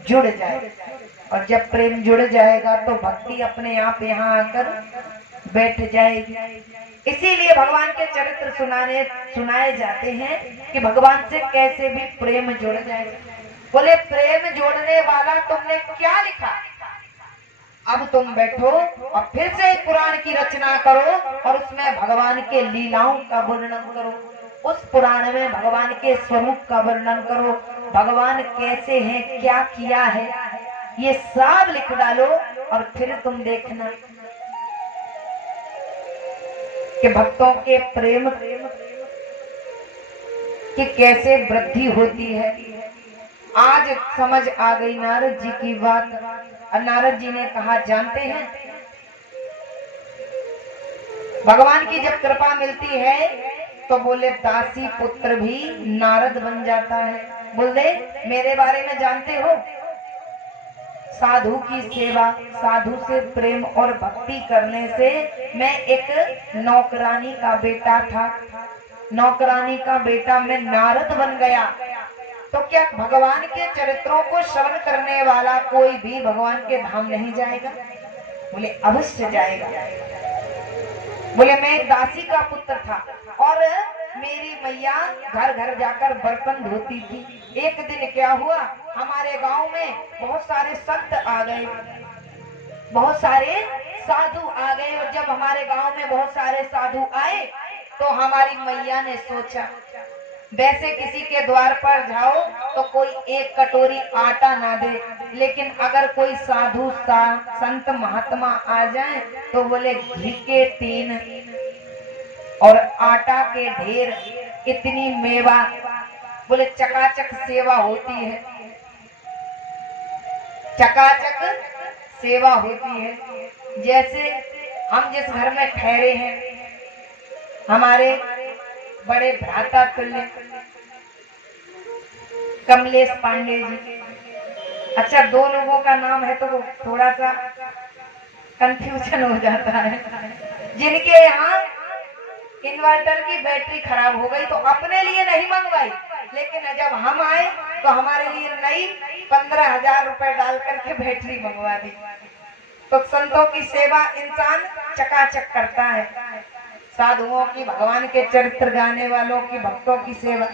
जुड़ जाए, और जब प्रेम जुड़ जाएगा तो भक्ति अपने आप यहाँ आकर बैठ जाएगी। इसीलिए भगवान के चरित्र सुनाए जाते हैं कि भगवान से कैसे भी प्रेम जुड़ जाए। बोले प्रेम जोड़ने वाला तुमने क्या लिखा? अब तुम बैठो और फिर से एक पुराण की रचना करो और उसमें भगवान के लीलाओं का वर्णन करो, उस पुराण में भगवान के स्वरूप का वर्णन करो, भगवान कैसे हैं, क्या किया है, ये सब लिख डालो। और फिर तुम देखना कि भक्तों के प्रेम कि कैसे वृद्धि होती है। आज समझ आ गई नारद जी की बात। और नारद जी ने कहा, जानते हैं भगवान की जब कृपा मिलती है तो बोले दासी पुत्र भी नारद बन जाता है। बोले मेरे बारे में जानते हो, साधु की सेवा, साधु से प्रेम और भक्ति करने से मैं एक नौकरानी का बेटा था, नौकरानी का बेटा मैं नारद बन गया। तो क्या भगवान के चरित्रों को श्रवण करने वाला कोई भी भगवान के धाम नहीं जाएगा? बोले अवश्य जाएगा। बोले मैं एक दासी का पुत्र था और मेरी मैया घर घर जाकर बर्तन धोती थी। एक दिन क्या हुआ, हमारे गांव में बहुत सारे संत आ गए, बहुत सारे साधु आ गए। और जब हमारे गांव में बहुत सारे साधु आए तो हमारी मैया ने सोचा, वैसे किसी के द्वार पर जाओ तो कोई एक कटोरी आटा ना दे, लेकिन अगर कोई साधु संत महात्मा आ जाए तो बोले घी के 3 और आटा के ढेर, इतनी मेवा, बोले चकाचक सेवा होती है, चकाचक सेवा होती है। जैसे हम जिस घर में ठहरे हैं, हमारे बड़े भ्राता तुल्य कमलेश पांडे जी। अच्छा, 2 लोगों का नाम है तो थोड़ा सा कंफ्यूजन हो जाता है। जिनके यहाँ इन्वर्टर की बैटरी खराब हो गई तो अपने लिए नहीं मंगवाई, लेकिन जब हम आए तो हमारे लिए नई 15,000 रुपए डाल करके बैटरी मंगवा दी। तो संतों की सेवा इंसान चकाचक करता है, साधुओं की, भगवान के चरित्र गाने वालों की, भक्तों की सेवा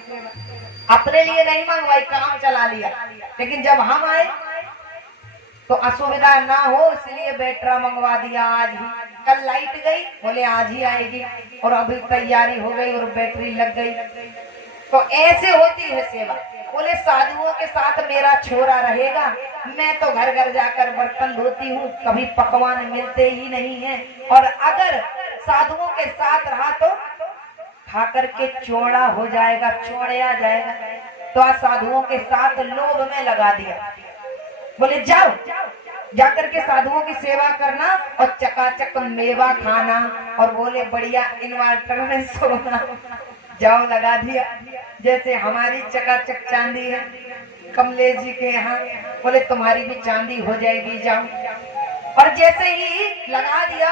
अपने लिए नहीं मंगवाई, काम चला लिया। लेकिन जब हम आए तो असुविधा ना हो इसलिए बैटरा मंगवा दिया आज ही। कल लाइट गई, बोले आज ही आएगी, और अभी तैयारी हो गई और बैटरी लग गई। तो ऐसे होती है सेवा। बोले साधुओं के साथ मेरा छोरा रहेगा, मैं तो घर घर जाकर बर्तन धोती हूँ, कभी पकवान मिलते ही नहीं है। और अगर साधुओं के साथ रहा तो खा करके चौड़ा हो जाएगा, चौड़या जाएगा। तो आज साधुओं के साथ लोभ में लगा दिया। बोले जाओ, जाकर के साधुओं की सेवा करना और चकाचक मेवा खाना, और बोले बढ़िया इन्वर्टर में सोना। जाओ, लगा दिया। जैसे हमारी चकाचक चांदी है कमलेश जी के यहाँ, बोले तुम्हारी भी चांदी हो जाएगी, जाओ। और जैसे ही लगा दिया,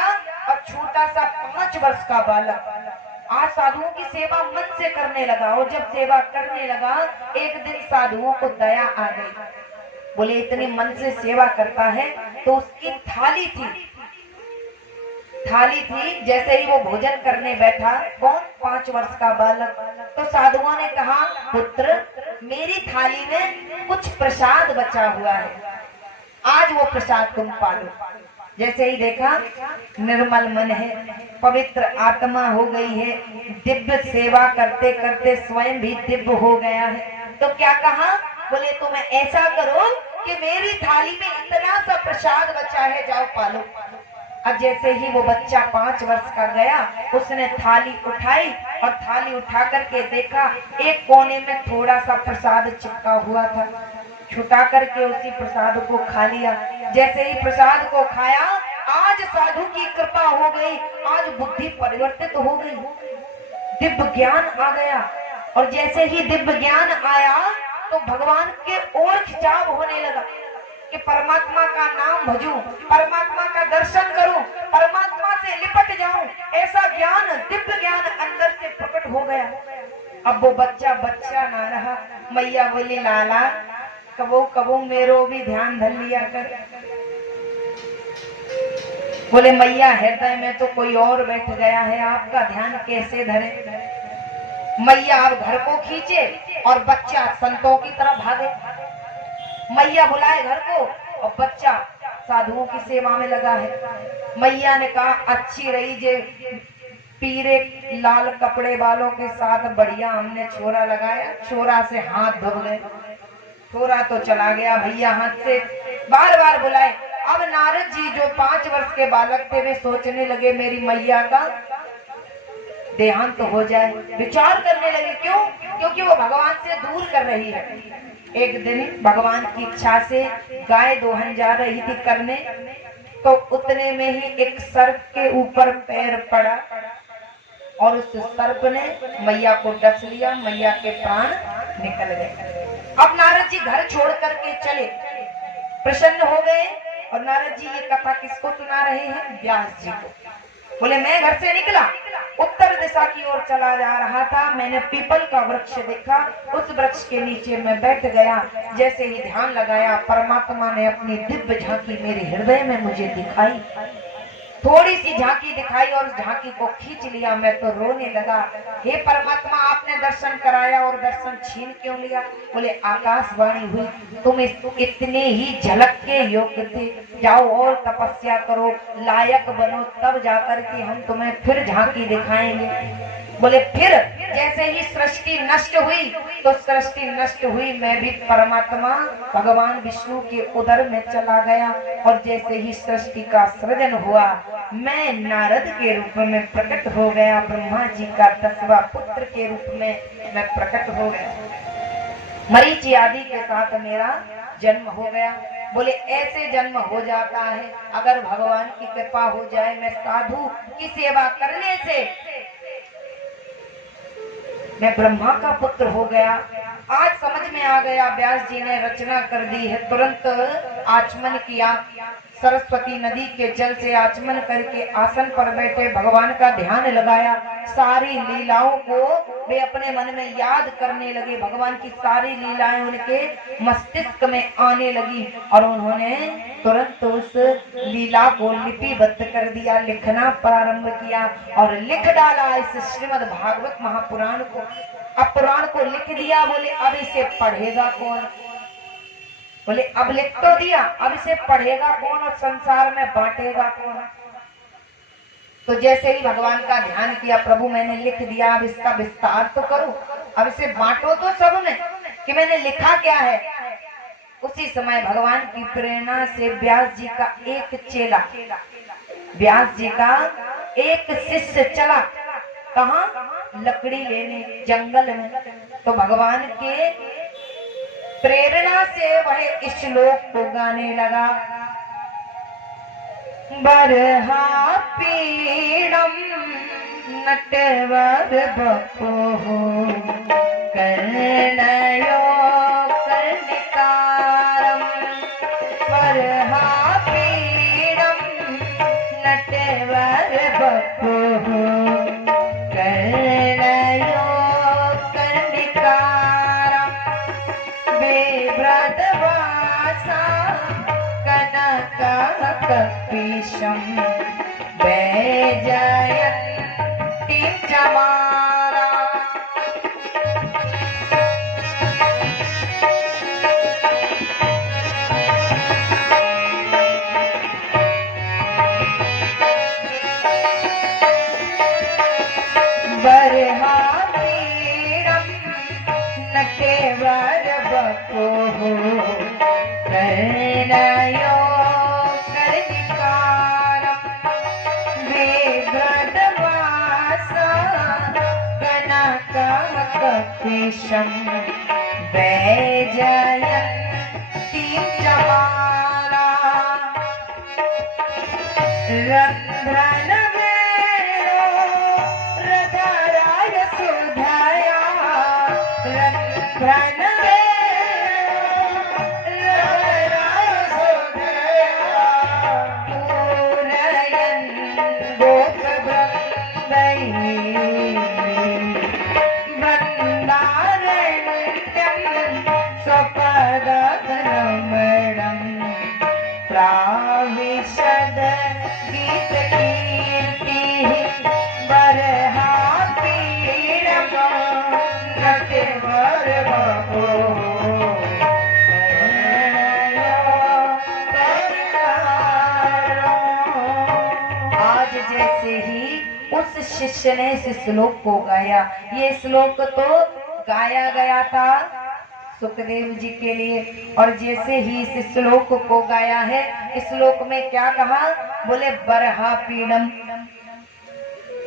और छोटा सा 5 वर्ष का बालक आज साधुओं की सेवा मन से करने लगा। और जब सेवा करने लगा, एक दिन साधुओं को दया आ गई। बोले इतने मन से सेवा करता है, तो उसकी थाली थी। जैसे ही वो भोजन करने बैठा, कौन? 5 वर्ष का बालक। तो साधुओं ने कहा, पुत्र मेरी थाली में कुछ प्रसाद बचा हुआ है, आज वो प्रसाद तुम पालो। जैसे ही देखा, निर्मल मन है, पवित्र आत्मा हो गई है, दिव्य सेवा करते करते स्वयं भी दिव्य हो गया है। तो क्या कहा? बोले तुम ऐसा करो कि मेरी थाली में इतना सा प्रसाद बचा है, जाओ पालो। अब जैसे ही वो बच्चा 5 वर्ष का गया, उसने थाली उठाई और थाली उठा करके देखा, एक कोने में थोड़ा सा प्रसाद चिपका हुआ था। छुटा करके उसी प्रसाद को खा लिया। जैसे ही प्रसाद को खाया, आज साधु की कृपा हो गई, आज बुद्धि परिवर्तित हो गई, दिव्य ज्ञान आ गया। और जैसे ही दिव्य ज्ञान आया तो भगवान के ओर खिंचाव होने लगा कि परमात्मा का नाम भजूं, परमात्मा का दर्शन करूं, परमात्मा से लिपट जाऊं। ऐसा ज्ञान, दिव्य ज्ञान अंदर से प्रकट हो गया। अब वो बच्चा ना रहा। मैया बोली, लाला कबो कबो मेरो भी ध्यान धर लिया कर। बोले मैया हृदय में तो कोई और बैठ गया है, आपका ध्यान कैसे धरे। मैया अब घर को खींचे और बच्चा संतों की तरफ भागे। मैया बुलाए घर को और बच्चा साधुओं की सेवा में लगा है। मैया ने कहा, अच्छी रही जे पीरे लाल कपड़े वालों के साथ बढ़िया हमने छोरा लगाया, छोरा से हाथ धो गए, छोरा तो चला गया भैया हाथ से। बार बार बुलाए। अब नारद जी जो 5 वर्ष के बालक थे, वे सोचने लगे मेरी मैया का देहांत हो जाए। विचार करने लगे, क्यों? क्योंकि वो भगवान से दूर कर रही है। एक दिन भगवान की इच्छा से गाय दोहन जा रही थी करने, तो उतने में ही एक सर्प के ऊपर पैर पड़ा और उस सर्प ने मैया को डस लिया, मैया के प्राण निकल गए। अब नारद जी घर छोड़ करके चले, प्रसन्न हो गए। और नारद जी ये कथा किसको सुना रहे हैं? व्यास जी को। बोले मैं घर से निकला, उत्तर दिशा की ओर चला जा रहा था, मैंने पीपल का वृक्ष देखा, उस वृक्ष के नीचे मैं बैठ गया। जैसे ही ध्यान लगाया, परमात्मा ने अपनी दिव्य झांकी मेरे हृदय में मुझे दिखाई। थोड़ी सी झांकी दिखाई और झांकी को खींच लिया, मैं तो रोने लगा। हे परमात्मा, आपने दर्शन कराया और दर्शन छीन क्यों लिया? बोले आकाशवाणी हुई, तुम इतने ही झलक के योग्य थे, जाओ और तपस्या करो, लायक बनो, तब जाकर के हम तुम्हें फिर झांकी दिखाएंगे। बोले फिर जैसे ही सृष्टि नष्ट हुई तो सृष्टि नष्ट हुई, मैं भी परमात्मा भगवान विष्णु के उदर में चला गया। और जैसे ही सृष्टि का सृजन हुआ, मैं नारद के रूप में प्रकट हो गया, ब्रह्मा जी का 10वां पुत्र के रूप में मैं प्रकट हो गया। मरीचि आदि के साथ मेरा जन्म हो गया। बोले ऐसे जन्म हो जाता है अगर भगवान की कृपा हो जाए। मैं साधु की सेवा करने से मैं ब्रह्मा का पुत्र हो गया। आज समझ में आ गया, व्यास जी ने रचना कर दी है। तुरंत आचमन किया, सरस्वती नदी के जल से आचमन करके आसन पर बैठे, भगवान का ध्यान लगाया, सारी लीलाओं को वे अपने मन में याद करने लगे। भगवान की सारी लीलाएं उनके मस्तिष्क में आने लगी और उन्होंने तुरंत उस लीला को लिपिबद्ध कर दिया, लिखना प्रारंभ किया और लिख डाला इस श्रीमद् भागवत महापुराण को। अब पुराण को लिख दिया। बोले अब इसे पढ़ेगा कौन? बोले अब लिख तो दिया, अब इसे पढ़ेगा कौन और संसार में बांटेगा कौन? तो जैसे ही भगवान का ध्यान किया, प्रभु मैंने लिख दिया, अब इसका विस्तार तो करो, अब इसे बांटो तो सब में कि मैंने लिखा क्या है। उसी समय भगवान की प्रेरणा से व्यास जी का एक चेला, व्यास जी का एक शिष्य चला, कहा? लकड़ी लेने जंगल में। तो भगवान के प्रेरणा से वह इस श्लोक को गाने लगा। बरहा पीड़म नटवर बपो कर्णयो कर्णिकारम। बरहा पीड़म नटवर बपो कर्णयो कर्णिकारम। बेव्रतवासा कनककपीशं वैजयन्तीं चमारा। बरहा पीड़ं नटेवर बपोः कर्णयो कर्णिकारं। बेव्रतवासा कनककपीशं वैजयन्तीं चमारा। रन्ध्रनवेणो रधराय सुधया। रन्ध्रनवेणो रधराय सुधया। पूरयन् गोपवृन्दैः वृन्दारण्यं स्वपदरमणम्। प्राविशद गीत कीर्तिः बरहा पीड़ं नटवर बपो कर्णयो कर्णिकारम्। आज जैसे ही उस शिष्य ने इस श्लोक को गाया, ये श्लोक तो गाया गया था सुखदेव जी के लिए, और जैसे ही इस श्लोक को गाया है, इस श्लोक में क्या कहा? बोले बरहा पीड़म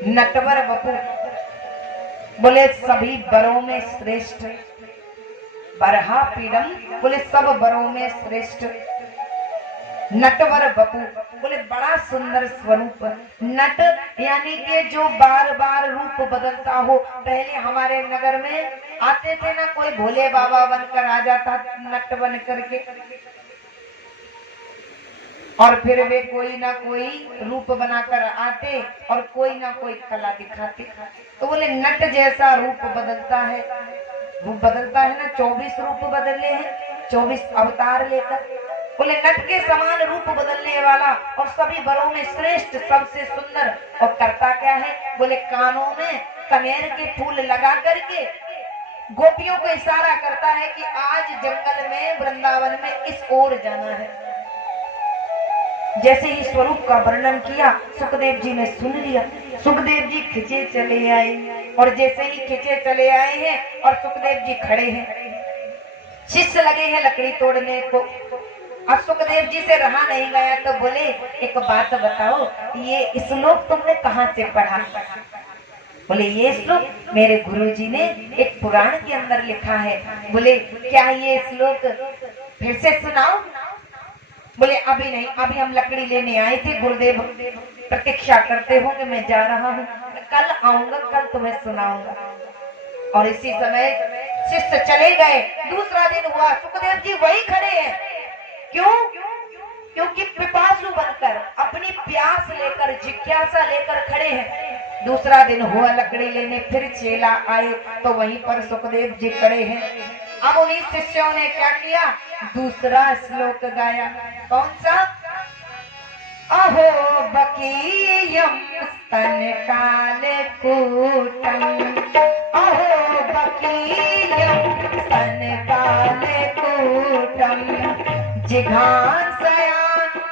नटवर बपु बोले सभी वरों में श्रेष्ठ, बरहा पीडम, बोले सब वरों में श्रेष्ठ, नटवर बपू, बोले बड़ा सुंदर स्वरूप। नट यानी कि जो बार बार रूप बदलता हो। पहले हमारे नगर में आते थे ना, कोई भोले बाबा बनकर आ जाता नट बन करके, और फिर वे कोई ना कोई रूप बनाकर आते और कोई ना कोई कला दिखाते। तो बोले नट जैसा रूप बदलता है, रूप बदलता है ना, 24 रूप बदले हैं, 24 अवतार लेकर। बोले नट के समान रूप बदलने वाला और सभी वरों में श्रेष्ठ, सबसे सुंदर। और करता क्या है? बोले कानों में कनेर के फूल लगा करके गोपियों को इशारा करता है कि आज जंगल में, वृंदावन में इस ओर जाना है। जैसे ही स्वरूप का वर्णन किया, सुखदेव जी ने सुन लिया। सुखदेव जी खिंचे चले आए, और जैसे ही खिंचे चले आए हैं और सुखदेव जी खड़े हैं, शिष्य लगे हैं लकड़ी तोड़ने को। अब सुखदेव जी से रहा नहीं गया, तो बोले एक बात बताओ, ये श्लोक तुमने कहाँ से पढ़ा? बोले ये श्लोक मेरे गुरुजी ने एक पुराण के अंदर लिखा है। बोले क्या ये श्लोक फिर से सुनाओ? बोले अभी नहीं, अभी हम लकड़ी लेने आए थे, गुरुदेव प्रतीक्षा करते होंगे, मैं जा रहा हूँ, कल आऊंगा, कल तुम्हें सुनाऊंगा। और इसी समय शिष्य चले गए। दूसरा दिन हुआ, सुखदेव जी वही खड़े हैं। क्यों? क्योंकि पिपासु बनकर, अपनी प्यास लेकर, जिज्ञासा लेकर खड़े हैं। दूसरा दिन हुआ, लकड़ी लेने फिर चेला आए, तो वहीं पर सुखदेव जी खड़े हैं। अब उन्हीं शिष्यों ने क्या किया? दूसरा श्लोक गाया। कौन सा? अहो बकीयम स्तन काले कूटम, अहो बकीयम स्तन काले कूटम, जिघांसया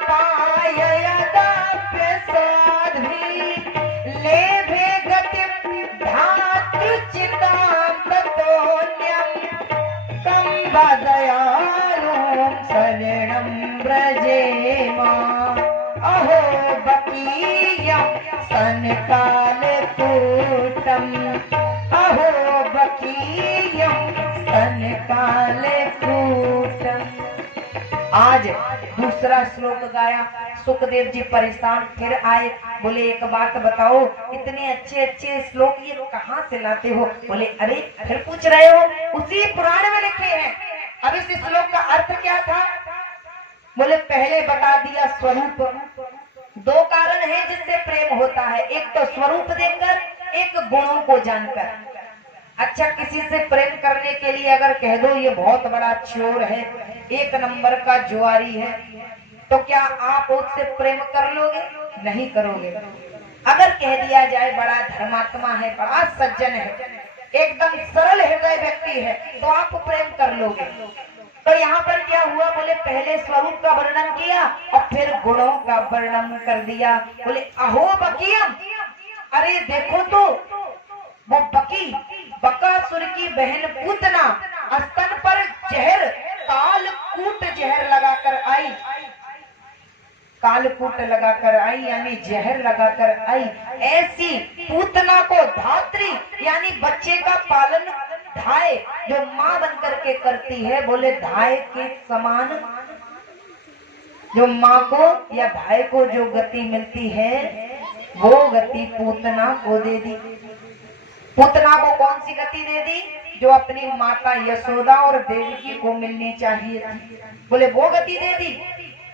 पाययदाप्य साध्वी, लेभे गतिं धात्रुचितां ततोऽन्यं, कं वदयालुं शरणं व्रजेमा। अहो बकीयं स्तनकालकूटम्, अहो बकीयं स्तनकालकूटम्। आज दूसरा श्लोक गाया। सुखदेव जी परेशान फिर आए। बोले एक बात बताओ, इतने अच्छे अच्छे श्लोक ये कहाँ से लाते हो? बोले अरे फिर पूछ रहे हो, उसी पुराण में लिखे हैं। अब इस श्लोक का अर्थ क्या था? बोले पहले बता दिया स्वरूप। दो कारण है जिससे प्रेम होता है, एक तो स्वरूप देखकर, एक गुणों को जानकर। अच्छा, किसी से प्रेम करने के लिए अगर कह दो ये बहुत बड़ा चोर है, एक नंबर का जुआरी है, तो क्या आप उससे प्रेम कर लोगे? नहीं करोगे। अगर कह दिया जाए बड़ा धर्मात्मा है, बड़ा सज्जन है, एकदम सरल हृदय व्यक्ति है, तो आप प्रेम कर लोगे। तो यहाँ पर क्या हुआ? बोले पहले स्वरूप का वर्णन किया और फिर गुणों का वर्णन कर दिया। बोले अहो बकीयम, अरे देखो तो वो बकी, बकासुर की बहन पूतना स्तन पर जहर, कालकूट जहर लगाकर आई, कालकूट लगाकर आई यानी जहर लगाकर आई। ऐसी पूतना को धात्री यानी बच्चे का पालन धाय जो माँ बन करके करती है, बोले धाय के समान जो माँ को या भाई को जो गति मिलती है, वो गति पूतना को दे दी। पूतना को कौन सी गति दे दी? जो अपनी माता यशोदा और देवकी को मिलनी चाहिए थी, बोले वो गति दे दी।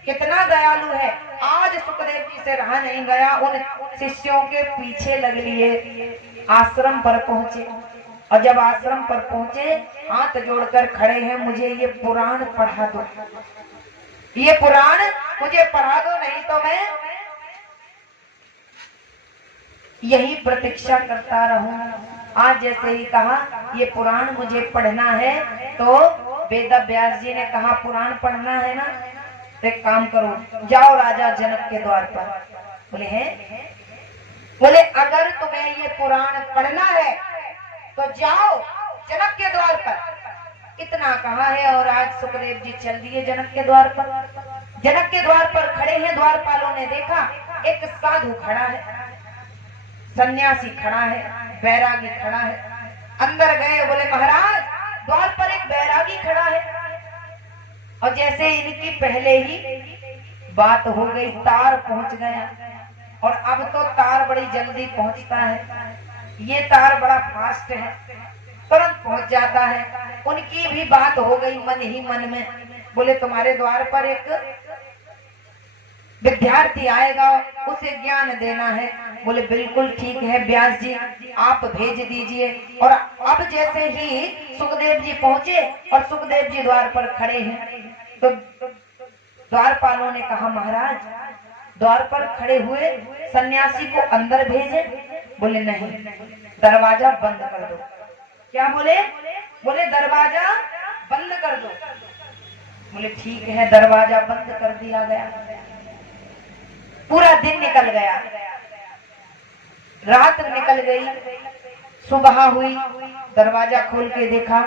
कितना दयालु है। आज सुखदेव जी से रहा नहीं गया, उन शिष्यों के पीछे लग लिए आश्रम पर पहुंचे। और जब आश्रम पर पहुंचे, हाथ जोड़कर खड़े हैं, मुझे ये पुराण पढ़ा दो, ये पुराण मुझे पढ़ा दो, नहीं तो मैं यही प्रतीक्षा करता रहूं। आज जैसे ही कहा ये पुराण मुझे पढ़ना है, तो वेद व्यास जी ने कहा पुराण पढ़ना है ना, तो एक काम करो, जाओ राजा जनक के द्वार पर। बोले हैं? बोले अगर तुम्हें ये पुराण पढ़ना है तो जाओ जनक के द्वार पर। इतना कहा है और आज सुखदेव जी चल दिए जनक के द्वार पर। जनक के द्वार पर खड़े हैं, द्वारपालों ने देखा एक साधु खड़ा है, सन्यासी खड़ा है, बैरागी खड़ा है। अंदर गए, बोले महाराज द्वार पर एक बैरागी खड़ा है। और जैसे इनकी पहले ही बात हो गई, तार पहुंच गया। और अब तो तार बड़ी जल्दी पहुंचता है, ये तार बड़ा फास्ट है, तुरंत पहुंच जाता है। उनकी भी बात हो गई मन ही मन में, बोले तुम्हारे द्वार पर एक विद्यार्थी आएगा, उसे ज्ञान देना है। बोले बिल्कुल ठीक है व्यास जी, आप भेज दीजिए। और अब जैसे ही सुखदेव जी पहुंचे और सुखदेव जी द्वार पर खड़े हैं, तो द्वारपालों ने कहा महाराज द्वार पर खड़े हुए सन्यासी को अंदर भेजे। बोले नहीं, दरवाजा बंद कर दो। क्या बोले? बोले दरवाजा बंद कर दो। बोले ठीक है, दरवाजा बंद कर दिया गया। पूरा दिन निकल गया, रात निकल गई, सुबह हुई, दरवाजा खोल के देखा।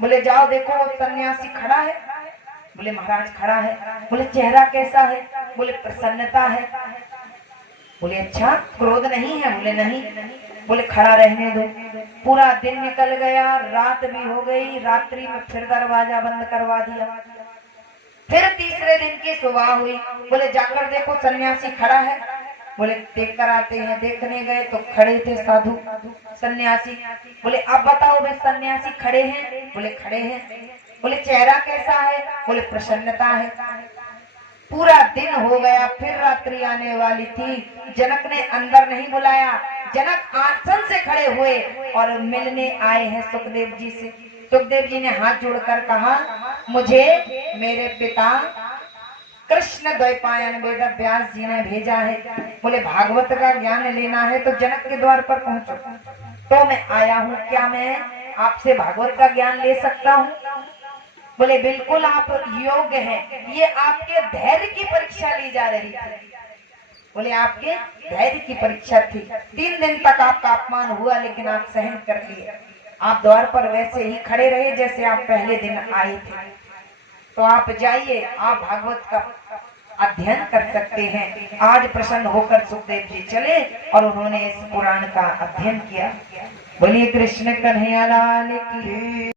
बोले जाओ देखो सन्यासी खड़ा है। बोले महाराज खड़ा है। बोले चेहरा कैसा है? बोले प्रसन्नता है। बोले अच्छा, क्रोध नहीं है? बोले नहीं। बोले खड़ा रहने दो। पूरा दिन निकल गया, रात भी हो गई, रात्रि में फिर दरवाजा बंद करवा दिया। फिर तीसरे दिन की सुबह हुई, बोले जाकर देखो सन्यासी खड़ा है। बोले देख कर आते हैं। देखने गए तो खड़े थे साधु सन्यासी। बोले अब बताओ वे सन्यासी खड़े हैं? बोले खड़े हैं। बोले चेहरा कैसा है? बोले प्रसन्नता है। पूरा दिन हो गया, फिर रात्रि आने वाली थी। जनक ने अंदर नहीं बुलाया, जनक आसन से खड़े हुए और मिलने आए हैं सुखदेव जी से। सुखदेव जी ने हाथ जोड़कर कहा मुझे मेरे पिता कृष्ण द्वैपायन वेद व्यास जी ने भेजा है। बोले भागवत का ज्ञान लेना है तो जनक के द्वार पर पहुंचो। तो मैं आया हूँ, क्या मैं आपसे भागवत का ज्ञान ले सकता हूँ? बोले बिल्कुल आप योग्य हैं, ये आपके धैर्य की परीक्षा ली जा रही थी। बोले आपके धैर्य की परीक्षा थी। 3 दिन तक आपका अपमान हुआ लेकिन आप सहन कर लिए। आप द्वार पर वैसे ही खड़े रहे जैसे आप पहले दिन आए थे। तो आप जाइए, आप भागवत का अध्ययन कर सकते हैं। आज प्रसन्न होकर सुखदेव जी चले और उन्होंने इस पुराण का अध्ययन किया। बोलिए कृष्ण कन्हैया लाल की।